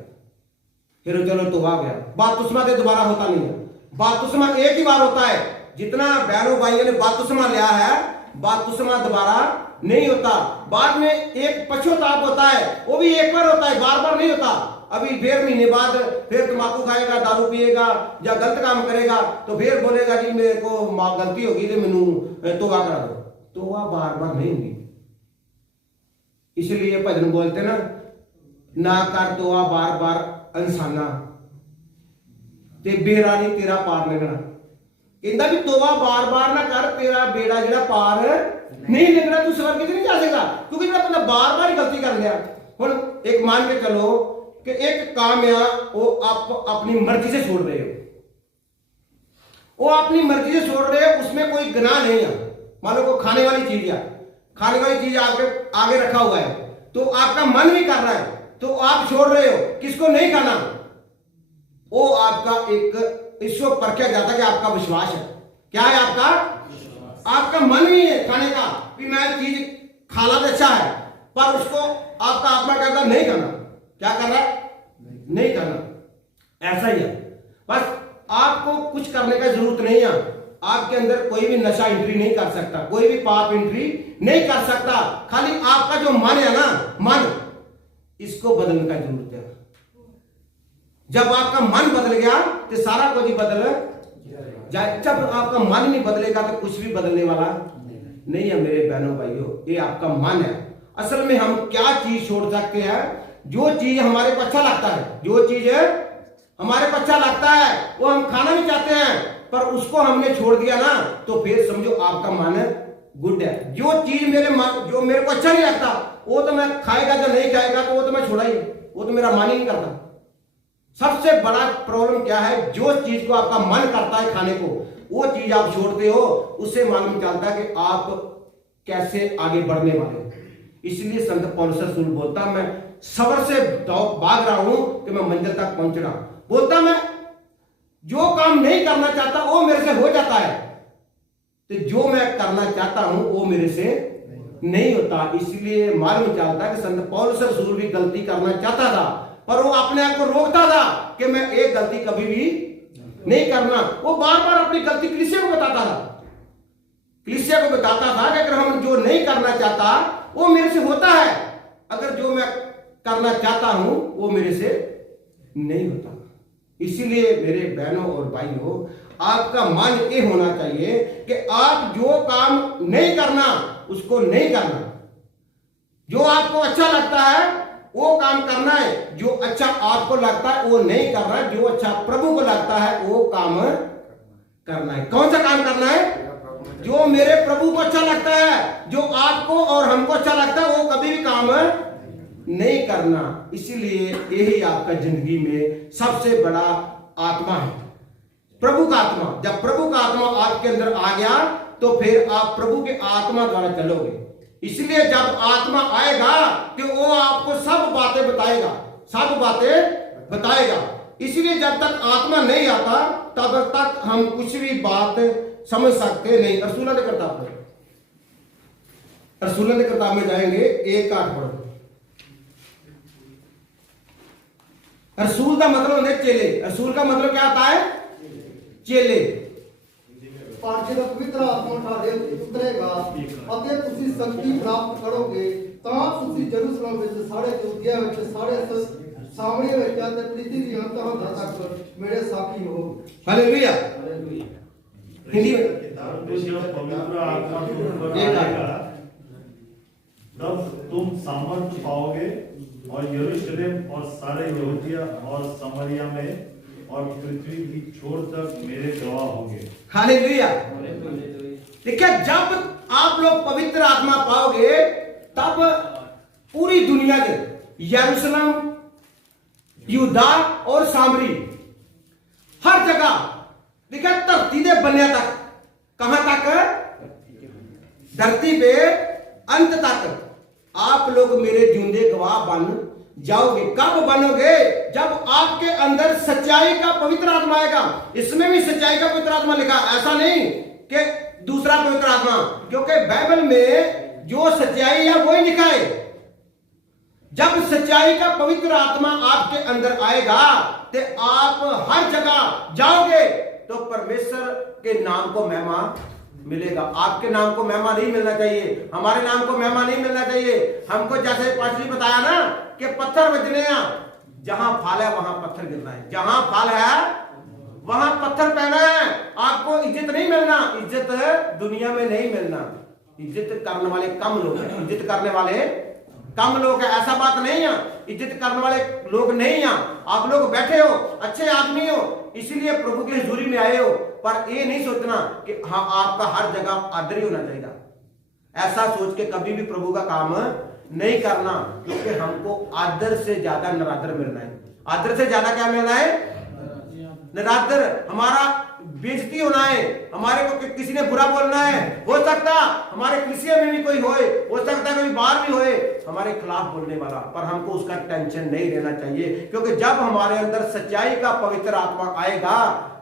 फिर चलो तोबा गया। बातुस्मा से दोबारा होता नहीं है। बातुस्मा एक ही बार होता है। जितना बहनों भाइयों ने बातुस्मा लिया है, बातुस्मा दोबारा नहीं होता। बाद में एक पश्चाताप होता है, वो भी एक बार होता है, बार बार नहीं होता। अभी फिर महीने बाद फिर तंबाकू खाएगा, दारू पिएगा या गलत काम करेगा तो फिर बोलेगा जी मेरे को गलती होगी तो मैनू तोबा करा दो। तोबा बार बार नहीं होगी। इसलिए भजन बोलते ना कर तोबा बार बार इंसाना ते बेड़ा नहीं तेरा पार लगना। कहता भी तोबा बार बार ना कर, तेरा बेड़ा जेड़ा पार नहीं लगना, तू स्वर्ग नहीं जा सकेगा। क्योंकि जो बंदा बार बार गलती कर लिया। हुण एक मान के चलो कि एक काम या वो आप अपनी मर्जी से छोड़ रहे हो, वो अपनी मर्जी से छोड़ रहे हो, उसमें कोई गुनाह नहीं है। मान लो कोई खाने वाली चीज है, खाने वाली चीज आपके आगे रखा हुआ है, तो आपका मन भी कर रहा है तो आप छोड़ रहे हो, किसको नहीं खाना। वो आपका एक इसको परखा जाता है कि आपका विश्वास है। क्या है आपका मन नहीं है खाने का कि मैं चीज खाना तो अच्छा है, पर उसको आपका आत्मा कहता नहीं करना। क्या कर रहा है? नहीं करना। ऐसा ही है। बस आपको कुछ करने का जरूरत नहीं है। आपके अंदर कोई भी नशा एंट्री नहीं कर सकता, कोई भी पाप एंट्री नहीं कर सकता। खाली आपका जो मन है ना, मन, इसको बदलने का जरूरत है। जब आपका मन बदल गया तो सारा कुछ ही बदल जाए। जब आपका मन नहीं बदलेगा तो कुछ भी बदलने वाला नहीं है। मेरे बहनों भाइयों, ये आपका मन है। असल में हम क्या चीज छोड़ सकते हैं? जो चीज हमारे को अच्छा लगता है, जो चीज हमारे को अच्छा लगता है वो हम खाना भी चाहते हैं, पर उसको हमने छोड़ दिया ना तो फिर समझो आपका मन गुड है। जो चीज जो मेरे को अच्छा नहीं लगता वो तो मैं खाएगा, जो नहीं खाएगा तो वो तो मैं छोड़ा ही, वो तो मेरा मन ही नहीं करता। सबसे बड़ा प्रॉब्लम क्या है? जो चीज को आपका मन करता है खाने को, वो चीज आप छोड़ते हो, उससे मालूम चलता है कि आप कैसे आगे बढ़ने वाले। इसलिए संत पौलुस रसूल बोलता, मैं सबर से भाग रहा हूं कि मैं मंजिल तक पहुंचना। बोलता मैं जो काम नहीं करना चाहता वो मेरे से हो जाता है, तो जो मैं करना चाहता हूं वो मेरे से नहीं होता। इसलिए मालूम चलता है कि संत पौलुस रसूल भी गलती करना चाहता था, पर वो अपने आप को रोकता था कि मैं एक गलती कभी भी नहीं करना। वो बार बार अपनी गलती कलीसिया को बताता था। कलीसिया को बताता था कि अगर हम जो नहीं करना चाहता वो मेरे से होता है, अगर जो मैं करना चाहता हूं वो मेरे से नहीं होता। इसीलिए मेरे बहनों और भाइयों, आपका मन ये होना चाहिए कि आप जो काम नहीं करना उसको नहीं करना। जो आपको अच्छा लगता है वो काम करना है, जो अच्छा आपको लगता है वो नहीं करना, जो अच्छा प्रभु को लगता है वो काम करना है। कौन सा काम करना है? जो मेरे प्रभु को अच्छा लगता है, जो आपको और हमको अच्छा लगता है, वो कभी भी काम नहीं करना। इसीलिए यही आपका जिंदगी में सबसे बड़ा आत्मा है, प्रभु का आत्मा। जब प्रभु का आत्मा आपके अंदर आ गया तो फिर आप प्रभु के आत्मा द्वारा चलोगे। इसलिए जब आत्मा आएगा तो वो आपको सब बातें बताएगा, सब बातें बताएगा। इसलिए जब तक आत्मा नहीं आता तब तक हम कुछ भी बात समझ सकते नहीं। रसूलों के किताब में जाएंगे, 1:8 पढ़ो। रसूल का मतलब होता है चेले। रसूल का मतलब क्या होता है? चेले। ਪਰ ਜਦੋਂ ਪਵਿੱਤਰ ਆਤਮਾ ਤੁਹਾਡੇ ਉੱਤੇ ਉਤਰੇਗਾ ਅਤੇ ਤੁਸੀਂ ਸ਼ਕਤੀ ਪ੍ਰਾਪਤ ਕਰੋਗੇ ਤਾਂ ਤੁਸੀਂ ਯਰੂਸ਼ਲਮ ਵਿੱਚ ਸਾਰੇ ਯਹੂਦੀਆ ਵਿੱਚ ਸਾਰੇ ਸਾਮਰੀਆ ਵਿੱਚ ਅਤੇ ਪ੍ਰਿਥਵੀ ਦੀਆਂ ਤਹਾਂ ਤੱਕ ਮੇਰੇ ਸਾਥੀ ਹੋਵੋਗੇ। हालेलुया। हिंदी में परंतु जब पवित्र आत्मा तुम पर एक आएगा तब तुम सामर्थ्य पाओगे और यरूशलेम और सारे यहूदिया और समरिया में और पृथ्वी की छोर तक मेरे गवाह होंगे। हालेलुया। देखिए, जब आप लोग पवित्र आत्मा पाओगे तब पूरी दुनिया के यरूशलेम, यहूदा और सामरी हर जगह, देखिए धरती के बनिया तक, कहां तक? धरती पे अंत तक आप लोग मेरे जिंदे गवाह बन जाओगे। कब बनोगे? जब आपके अंदर सच्चाई का पवित्र आत्मा आएगा। इसमें भी सच्चाई का पवित्र आत्मा लिखा, ऐसा नहीं कि दूसरा पवित्र आत्मा, क्योंकि बाइबल में जो सच्चाई है वही लिखा है। जब सच्चाई का पवित्र आत्मा आपके अंदर आएगा तो आप हर जगह जाओगे तो परमेश्वर के नाम को महिमा मिलेगा। आपके नाम को महिमा नहीं मिलना चाहिए, हमारे नाम को महिमा नहीं मिलना चाहिए। हमको जैसे पास्टर जी बताया ना कि पत्थर बजने हैं, जहां फल है वहां पत्थर गिरना है, जहां फल है वहां पत्थर पहना है। आपको इज्जत नहीं मिलना, इज्जत दुनिया में नहीं मिलना। इज्जत करने वाले कम लोग हैं, इज्जत करने वाले कम लोग हैं, ऐसा बात नहीं है। इज्जत करने वाले लोग नहीं हैं। आप लोग बैठे हो, अच्छे आदमी हो, इसीलिए प्रभु की हजूरी में आए हो, पर ये नहीं सोचना कि हाँ आपका हर जगह आदर ही होना चाहिए। ऐसा सोच के कभी भी प्रभु का काम नहीं करना, क्योंकि हमको आदर से ज्यादा निरादर मिलना है। आदर से ज्यादा क्या मिलना है? निरादर। हमारा बेइज्जती होना है, हमारे को किसी ने बुरा बोलना है, हो सकता हमारे कलीसिया में भी कोई होए, हो सकता है कोई बाहर भी होए हमारे खिलाफ बोलने वाला, पर हमको उसका टेंशन नहीं लेना चाहिए, क्योंकि जब हमारे अंदर सच्चाई का पवित्र आत्मा आएगा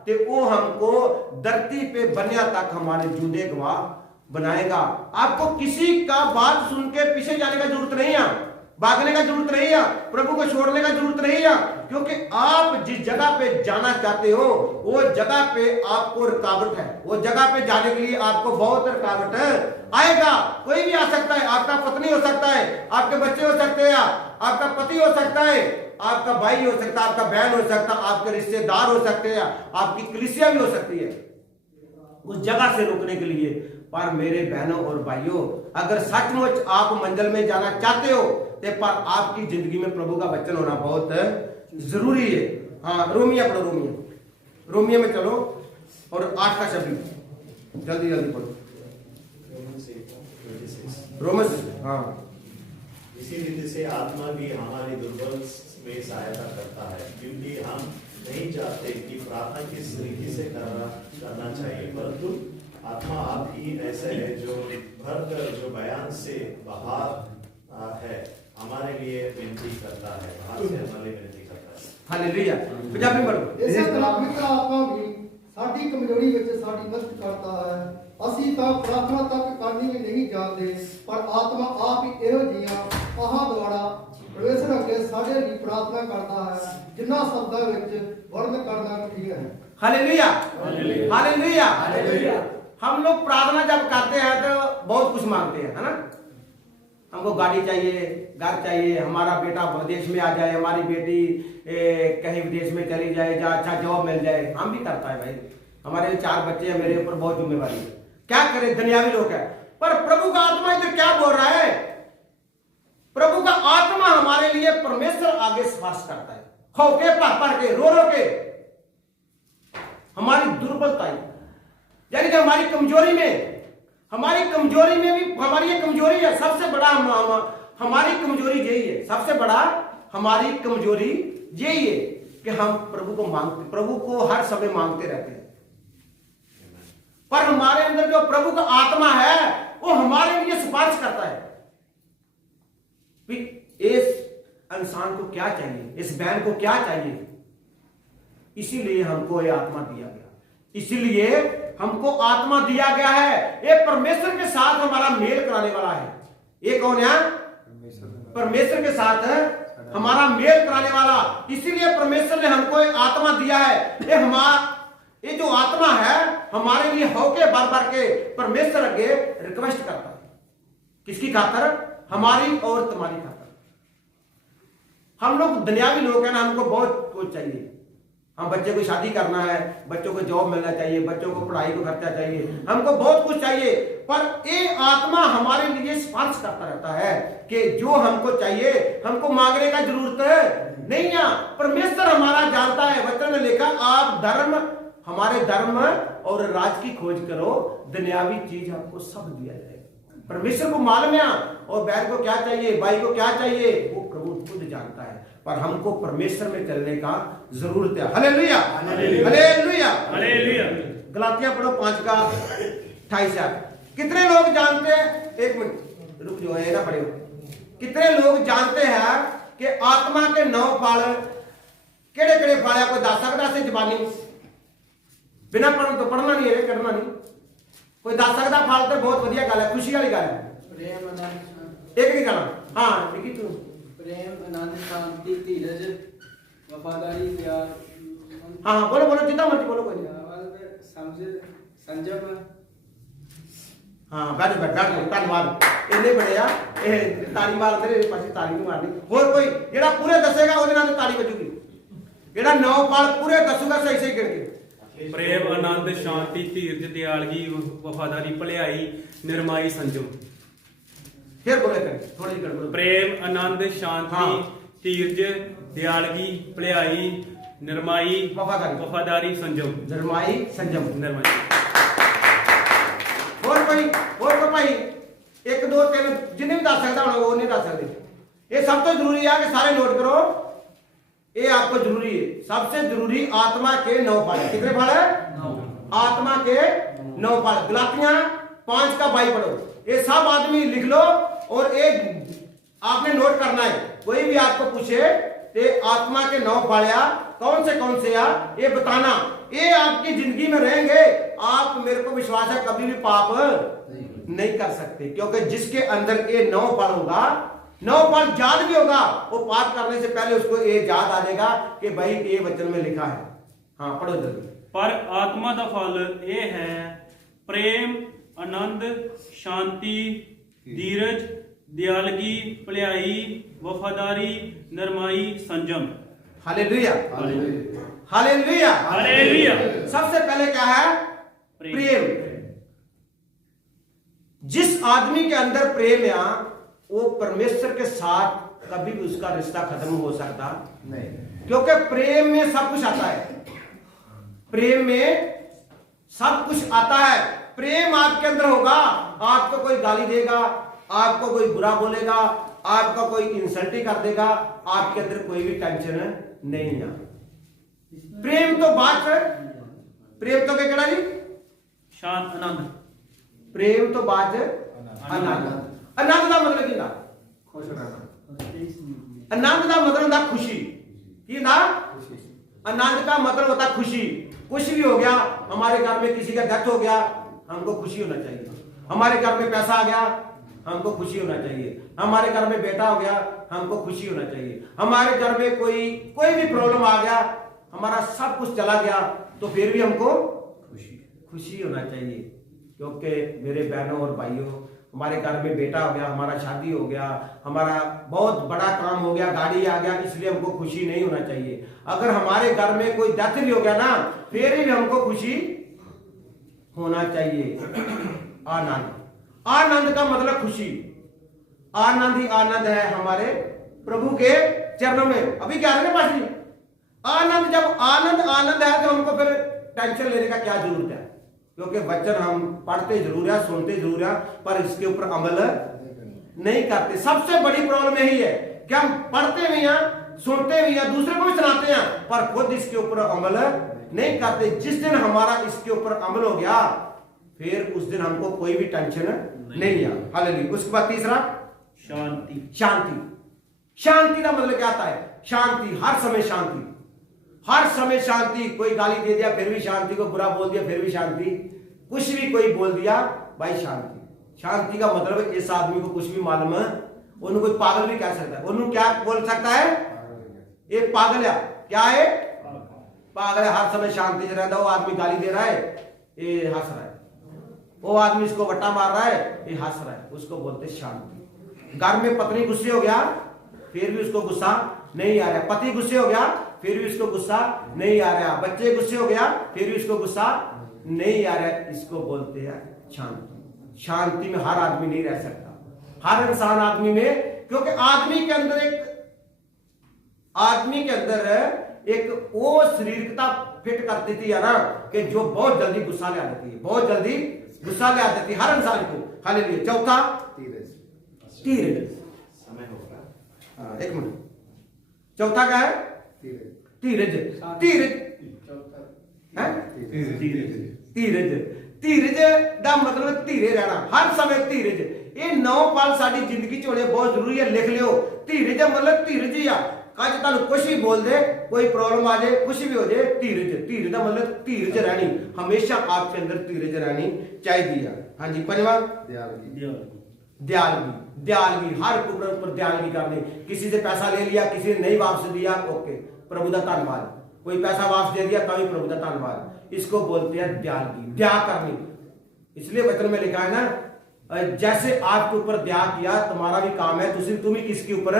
तो वो हमको धरती पे बनिया तक हमारे जूदे गवाह बनाएगा। आपको किसी का बात सुन के पीछे जाने का जरूरत नहीं है, भागने का जरूरत नहीं है, प्रभु को छोड़ने का जरूरत नहीं है, क्योंकि आप जिस जगह पे जाना चाहते हो वो जगह पे आपको रुकावट है। वो जगह पे जाने के लिए आपको बहुत रुकावट आएगा। कोई भी आ सकता है, आपका पत्नी हो सकता है, आपके बच्चे हो सकते हैं, आपका पति हो सकता है, आपका भाई हो सकता है, आपका बहन हो सकता है, आपके रिश्तेदार हो सकते हैं, आपकी कलीसिया भी हो सकती है, उस जगह से रोकने के लिए। पर मेरे बहनों और भाइयों, अगर सचमुच आप मंजिल में जाना चाहते हो तो पर आपकी जिंदगी में प्रभु का वचन होना बहुत जरूरी है। हाँ, रोमिया पढ़ो, रोमिया में चलो और 8 का शब्द जल्दी जल्दी पढ़ो। रोमस, हाँ। इसी रीति से आत्मा भी हमारी दुर्बल में सहायता करता है, क्योंकि हम नहीं चाहते कि प्रार्थना किस रीति से करना चाहिए, परंतु आत्मा आप ही ऐसे है जो भरकर जो बयान से बाहर है हमारे लिए विनती करता है, बाहर से हमारे लिए विनती करता है। हालेलुया। पंजाबी पढ़ो। ਇਸੇ ਤਰ੍ਹਾਂ ਪਵਿੱਤਰ ਆਤਮਾ ਵੀ ਸਾਡੀ ਕਮਜ਼ੋਰੀ ਵਿੱਚ ਸਾਡੀ ਮਦਦ ਕਰਦਾ ਹੈ। ਅਸੀਂ ਤਾਂ ਪ੍ਰਾਰਥਨਾ ਤੱਕ ਕਰਨੀ ਵੀ ਨਹੀਂ ਜਾਣਦੇ, ਪਰ ਆਤਮਾ ਆਪ ਹੀ ਇਹੋ ਜਿਹੀਆਂ ਆਹਾਂ ਦੁਆਰਾ ਪਰਮੇਸ਼ਰ ਅੱਗੇ ਸਾਡੇ ਲਈ ਪ੍ਰਾਰਥਨਾ ਕਰਦਾ ਹੈ, ਜਿਨ੍ਹਾਂ ਸ਼ਬਦਾਂ ਵਿੱਚ ਵਰਣਨ ਕਰਨਾ ਕਠਿਨ ਹੈ। Hallelujah, hallelujah. हम लोग प्रार्थना जब करते हैं तो बहुत कुछ मांगते हैं, है ना? हमको गाड़ी चाहिए, घर चाहिए, हमारा बेटा विदेश में आ जाए, हमारी बेटी कहीं विदेश में चली जाए, जहाँ अच्छा जॉब मिल जाए। हम भी करता है भाई, हमारे 4 बच्चे हैं, मेरे ऊपर बहुत जिम्मेवारी है, क्या करें, दुनियावी लोग हैं। पर प्रभु का आत्मा इधर क्या बोल रहा है? प्रभु का आत्मा हमारे लिए परमेश्वर आगे सिफारिश करता है, होके पढ़ के रो के। हमारी दुर्बलता, यानी कि हमारी कमजोरी में भी हमारी ये कमजोरी है। सबसे बड़ा हमारी कमजोरी यही है, सबसे बड़ा हमारी कमजोरी यही है कि हम प्रभु को हर समय मांगते रहते हैं, पर हमारे अंदर जो प्रभु का आत्मा है वो हमारे लिए सिफारिश करता है कि इस इंसान को क्या चाहिए, इस बहन को क्या चाहिए। इसीलिए हमको ये आत्मा दिया गया, इसीलिए हमको आत्मा दिया गया है। ये परमेश्वर के साथ हमारा मेल कराने वाला है। ये कौन है? परमेश्वर के साथ हमारा मेल कराने वाला। इसीलिए परमेश्वर ने हमको एक आत्मा दिया है। ये जो आत्मा है हमारे लिए होके बार बार के परमेश्वर अगे रिक्वेस्ट करता है। किसकी खातर? हमारी और तुम्हारी खातर। हम लोग दुनियावी लोग हैं ना, हमको बहुत कुछ चाहिए। हम बच्चे को शादी करना है, बच्चों को जॉब मिलना चाहिए, बच्चों को पढ़ाई को खर्चा चाहिए, हमको बहुत कुछ चाहिए। पर ये आत्मा हमारे लिए स्पर्श करता रहता है कि जो हमको चाहिए हमको मांगने का जरूरत नहीं है। परमेश्वर हमारा जानता है, वचन में लिखा आप धर्म, हमारे धर्म और राज की खोज करो, दुनियावी चीज आपको सब दिया जाएगा। परमेश्वर को मालूम है और बैल को क्या चाहिए, भाई को क्या चाहिए, वो प्रभु खुद जानता है। पर हमको परमेश्वर में चलने का जरूरत है। Hallelujah, hallelujah, hallelujah. गलातियां पढ़ो 5 का 28। कितने लोग जानते हैं, एक मिनट रुक जो है ना पढ़ो, कितने लोग जानते हैं कि आत्मा के 9 फल केड़े केड़े फल है? कोई दस सकता से जबानी बिना पढ़न तो पढ़ना नहीं है, करना नहीं। कोई दस सकता फल तो बहुत बढ़िया गल है, खुशी वाली गल है। प्रेम, आनंद, एक ही गल, हाँ एक ही तू प्रेम, आनंद, शांति, धीरज, वफादारी, प्यार, हाँ बोलो बोलो जितना मर्जी बोलो, कोई नहीं। संजम। हाँ बैठ धन्यवाद। इन्ने बड़े आ ताली मार तेरे पास, ताली नहीं मारनी। और कोई जेड़ा पूरे दसेगा ਉਹਦੇ ਨਾਲ ताली बजूगी, जेड़ा 9 फल पूरे दसूगा सही सही गिन के। प्रेम, आनंद, शांति, धीरज, दयालगी, वफादारी, भलाई, निर्माई, संजम। फिर बोले करें थोड़ी जी कर। प्रेम, आनंद, शांति, धीरज, दयालगी, भलाई, निर्माई, वफादारी, संजम। निर्माई, संजम, निर्माई। और कोई भाई 1 2 3 जिन्हें भी दस सकता होना वो नहीं दस सकते। ये सब तो जरूरी है कि सारे नोट करो, ये आपको जरूरी है। सबसे जरूरी आत्मा के 9 फल। कितने फल है? आत्मा के 9 फल। गलातियां 5 का 22 पढ़ो। ये सब आदमी लिख लो और एक आपने नोट करना है। कोई भी आपको पूछे ते आत्मा के 9 फल या कौन से या ये बताना। ये आपकी जिंदगी में रहेंगे, आप मेरे को विश्वास है कभी भी पाप नहीं कर सकते, क्योंकि जिसके अंदर ये 9 फल होगा, 9 फल याद भी होगा, वो पाप करने से पहले उसको ये याद आ जाएगा कि भाई ये वचन में लिखा है। हाँ पढ़ो जल्दी। पर आत्मा का फल ये है प्रेम, आनंद, शांति, धीरज, दयालगी, भलाई, वफादारी, नरमाई, संजम। Hallelujah, hallelujah, hallelujah. सबसे पहले क्या है? प्रेम। जिस आदमी के अंदर प्रेम है वो परमेश्वर के साथ कभी भी उसका रिश्ता खत्म हो सकता नहीं, क्योंकि प्रेम में सब कुछ आता है। प्रेम में सब कुछ आता है। प्रेम आपके अंदर होगा, आपको कोई गाली देगा, आपको कोई बुरा बोलेगा, आपका कोई इंसल्ट कर देगा, आपके अंदर कोई भी टेंशन नहीं है। प्रेम तो बात है, प्रेम तो क्या जी? शांत, आनंद। प्रेम तो बात है आनंद। आनंद का मतलब क्या? खुश रहना। आनंद का मतलब होता खुशी। ये ना आनंद का मतलब होता खुशी। कुछ भी हो गया, हमारे घर में किसी का डेथ हो गया, हमको खुशी होना चाहिए। हमारे घर में पैसा आ गया, हमको खुशी होना चाहिए। हमारे घर में बेटा हो गया, हमको खुशी होना चाहिए। हमारे घर में कोई भी प्रॉब्लम आ गया, हमारा सब कुछ चला गया, तो फिर भी हमको खुशी होना चाहिए। क्योंकि मेरे बहनों और भाइयों, हमारे घर में बेटा हो गया, हमारा शादी हो गया, हमारा बहुत बड़ा काम हो गया, गाड़ी आ गया, इसलिए हमको खुशी नहीं होना चाहिए। अगर हमारे घर में कोई डेथ भी हो गया ना, फिर भी हमको खुशी होना चाहिए। आनंद, आनंद का मतलब खुशी। आनंद ही आनंद है हमारे प्रभु के चरणों में। अभी क्या है पास जी? आनंद, जब आनंद है तो हमको फिर टेंशन लेने का क्या जरूरत है? क्योंकि वचन हम पढ़ते जरूर है, सुनते जरूर है, पर इसके ऊपर अमल नहीं करते। सबसे बड़ी प्रॉब्लम यही है कि हम पढ़ते भी हैं, सुनते भी हैं, दूसरे को भी सुनाते हैं, पर खुद इसके ऊपर अमल नहीं करते। जिस दिन हमारा इसके ऊपर अमल हो गया, फिर उस दिन हमको कोई भी टेंशन नहीं है। हालेलुया। उसके बाद तीसरा शांति। शांति। शांति का मतलब क्या आता है? शांति, हर समय शांति, हर समय शांति। कोई गाली दे दिया फिर भी शांति, को बुरा बोल दिया फिर भी शांति, कुछ भी कोई बोल दिया भाई शांति। शांति का मतलब इस आदमी को कुछ भी मालूम है, उन्हें कोई पागल भी कह सकता है। उन्हें क्या बोल सकता है? एक पागल है, क्या है? पागल है, हर समय शांति से रहता है, वो आदमी गाली दे रहा है, ये हंस रहा है, वो आदमी इसको बट्टा मार रहा है, ये हंस रहा है, उसको बोलते शांति। घर में पत्नी गुस्से हो गया फिर भी उसको गुस्सा नहीं आ रहा, पति गुस्से हो गया फिर भी उसको गुस्सा नहीं आ रहा, बच्चे गुस्से हो गया फिर भी उसको गुस्सा नहीं आ रहा, इसको बोलते हैं शांति। शांति में हर आदमी नहीं रह सकता, हर इंसान आदमी में, क्योंकि आदमी के अंदर एक वो शरीरता फिट करती थी ना कि जो बहुत जल्दी गुस्सा ले आ जाती है, बहुत जल्दी गुस्सा ले आ जाती है हर इंसान को। हालेलुया। चौथा धीरज। समय होगा। एक मिनट, चौथा क्या है? धीरज। धीरज धीरज का मतलब धीरे रहना, हर समय धीरज। ये 9 पल साडी जिंदगी च होने बहुत जरूरी है, लिख लियो। धीरज मतलब धीरज ही आ, कज तुहानू कुछ भी बोल दे, कोई प्रॉब्लम आ जाए, कुछ भी हो जाए, धीरज। धीरज का मतलब धीरज रहनी, हमेशा आपके अंदर धीरज रहनी चाहिए। हाँ जी। पंजवा दयालगी, हर ऊपर दयालगी करनी। किसी से पैसा ले लिया, किसी ने नहीं वापस दिया, ओके प्रभु का धन्यवाद, कोई पैसा वापस दे दिया तभी प्रभु का धन्यवाद, इसको बोलते हैं दयालगी, दया करनी। इसलिए वचन में लिखा है ना, जैसे आपके ऊपर दया किया तुम्हारा भी काम है, तुम ही किसके ऊपर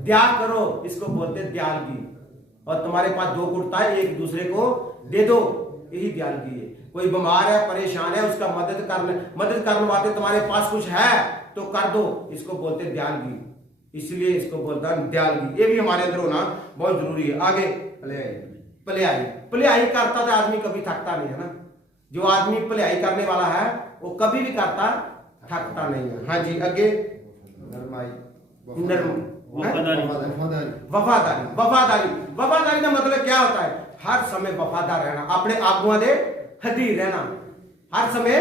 दया करो, इसको बोलते हैं दयालगी। और तुम्हारे पास 2 कुर्ता है, एक दूसरे को दे दो, यही दयालगी है। कोई बीमार है, परेशान है, उसका मदद करने वाले तुम्हारे पास कुछ है तो कर दो, इसको बोलते हैं दयालगी। इसलिए इसको बोलता है दयालगी, ये भी हमारे अंदर होना बहुत जरूरी है। आगे भलाई करता तो आदमी कभी थकता नहीं है ना, जो आदमी भलाई करने वाला है वो कभी भी करता थकता नहीं है। हाँ जी। आगे वफादारी का मतलब क्या होता है? हर समय वफादार रहना, अपने आगुआ दे अधीन रहना, हर समय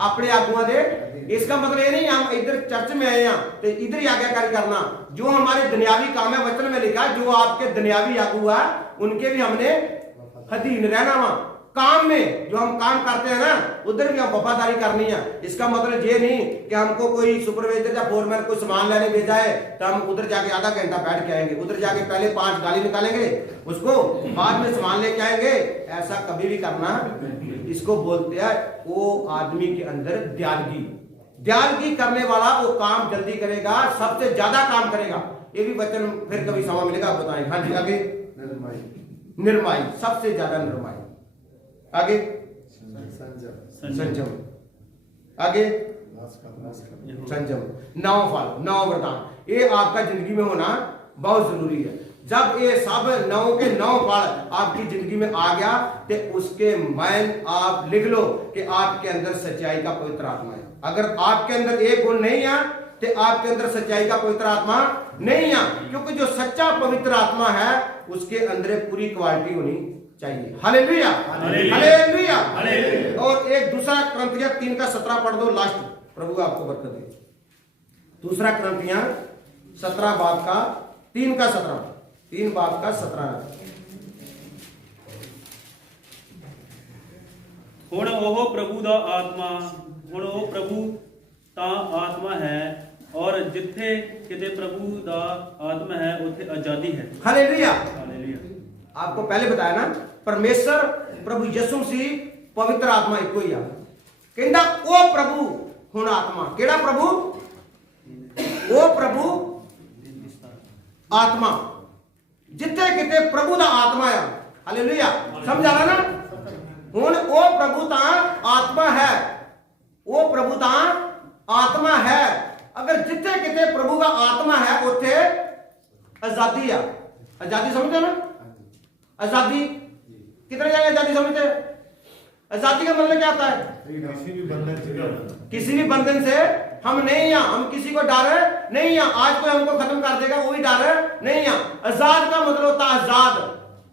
अपने आगुआ दे। इसका मतलब ये नहीं हम इधर चर्च में आए हैं तो इधर ही आज्ञाकारी करना, जो हमारे दुनियावी काम है वचन में लिखा, जो आपके दुनियावी आगू है उनके भी हमने अधीन रहना। वहां काम में जो हम काम करते हैं ना, उधर भी हम वफादारी करनी है। इसका मतलब ये नहीं कि हमको कोई सुपरवाइजर या फोरमैन कोई सामान लेने भेजा है तो हम उधर जाके आधा घंटा बैठ के आएंगे, उधर जाके पहले 5 गाली निकालेंगे, उसको बाद में सामान लेके आएंगे, ऐसा कभी भी करना। इसको बोलते हैं वो आदमी के अंदर दयालगी करने वाला, वो काम जल्दी करेगा, सबसे ज्यादा काम करेगा। ये भी वचन फिर कभी समय मिलेगा आप बताएं। हाँ जी। आगे निर्माई, सबसे ज्यादा निर्माई। आगे संजम। आगे संजम। 9 फल, 9 वरदान, ये आपका जिंदगी में होना बहुत जरूरी है। जब ये सब 9 के 9 फल आपकी जिंदगी में आ गया तो उसके मैन आप लिख लो कि आपके अंदर सच्चाई का पवित्र आत्मा है। अगर आपके अंदर एक गुण नहीं है तो आपके अंदर सच्चाई का पवित्र आत्मा नहीं है, क्योंकि जो सच्चा पवित्र आत्मा है उसके अंदर पूरी क्वालिटी होनी चाहिए। Hallelujah, hallelujah. और एक दूसरा कुरिन्थियों 3:17 पढ़ दो, लास्ट, प्रभु आपको बरकत दे। दूसरा कुरिन्थियों 17 बाब का 3:17, 3 बाब का 17। ਹੁਣ ਉਹ ਪ੍ਰਭੂ ਦਾ ਆਤਮਾ, ਹੁਣ ਉਹ ਪ੍ਰਭੂ ਤਾਂ ਆਤਮਾ ਹੈ, और जिथे किते प्रभु दा आत्मा है उथे आजादी है। Hallelujah, hallelujah. आपको पहले बताया ना, परमेश्वर प्रभु यीशु मसीह पवित्र आत्मा एक ही आ। कहंदा ओ प्रभु हुण आत्मा, केड़ा प्रभु? ओ प्रभु आत्मा, जिथे किते प्रभु दा आत्मा आ। हालेलुया, समझ आ रहा ना? हुण ओ प्रभु ता आत्मा है, ओ प्रभु ता आत्मा है। अगर जिथे किते प्रभु का आत्मा है उथे आजादी है। आजादी समझते ना? आजादी कितने जाएंगे? आजादी समझते? आजादी का मतलब क्या होता है? किसी भी बंधन से हम नहीं है, हम किसी को डर नहीं है, आज कोई हमको खत्म कर देगा वो भी डर नहीं है। आजाद का मतलब होता है आजाद।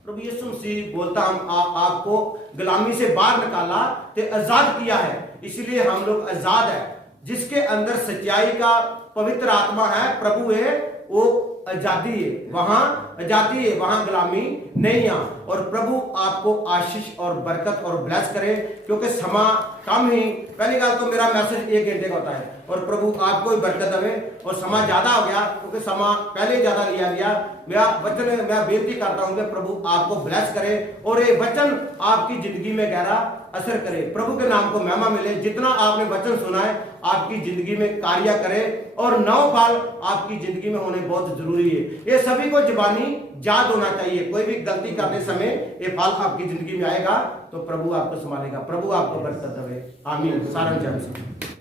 प्रभु यीशु मसीह बोलता हम आपको गुलामी से बाहर निकाला तो आजाद किया है, इसलिए हम लोग आजाद है। जिसके अंदर सच्चाई का पवित्र आत्मा है, प्रभु है, वो आजादी है, वहां आजादी है, वहां गुलामी नहीं है। और प्रभु आपको आशीष और बरकत और ब्लेस करे, क्योंकि समा कम ही। पहली बात तो मेरा मैसेज 1 घंटे का होता है और प्रभु आपको भी बरकत देवे। और समय ज्यादा हो गया क्योंकि समय पहले ज्यादा लिया गया। मैं बेनती करता हूं कि प्रभु आपको ब्लेस करे और ये वचन आपकी जिंदगी में गहरा असर करे। प्रभु के नाम को महिमा मिले। जितना आपने वचन सुना है आपकी जिंदगी में कार्य करे और 9 फल आपकी जिंदगी में होने बहुत जरूरी है। ये सभी को जुबानी याद होना चाहिए। कोई भी गलती करने समय ये फल आपकी जिंदगी में आएगा तो प्रभु आपको संभालेगा। प्रभु आपको बरकत देवे। आमीन। सारंग जय।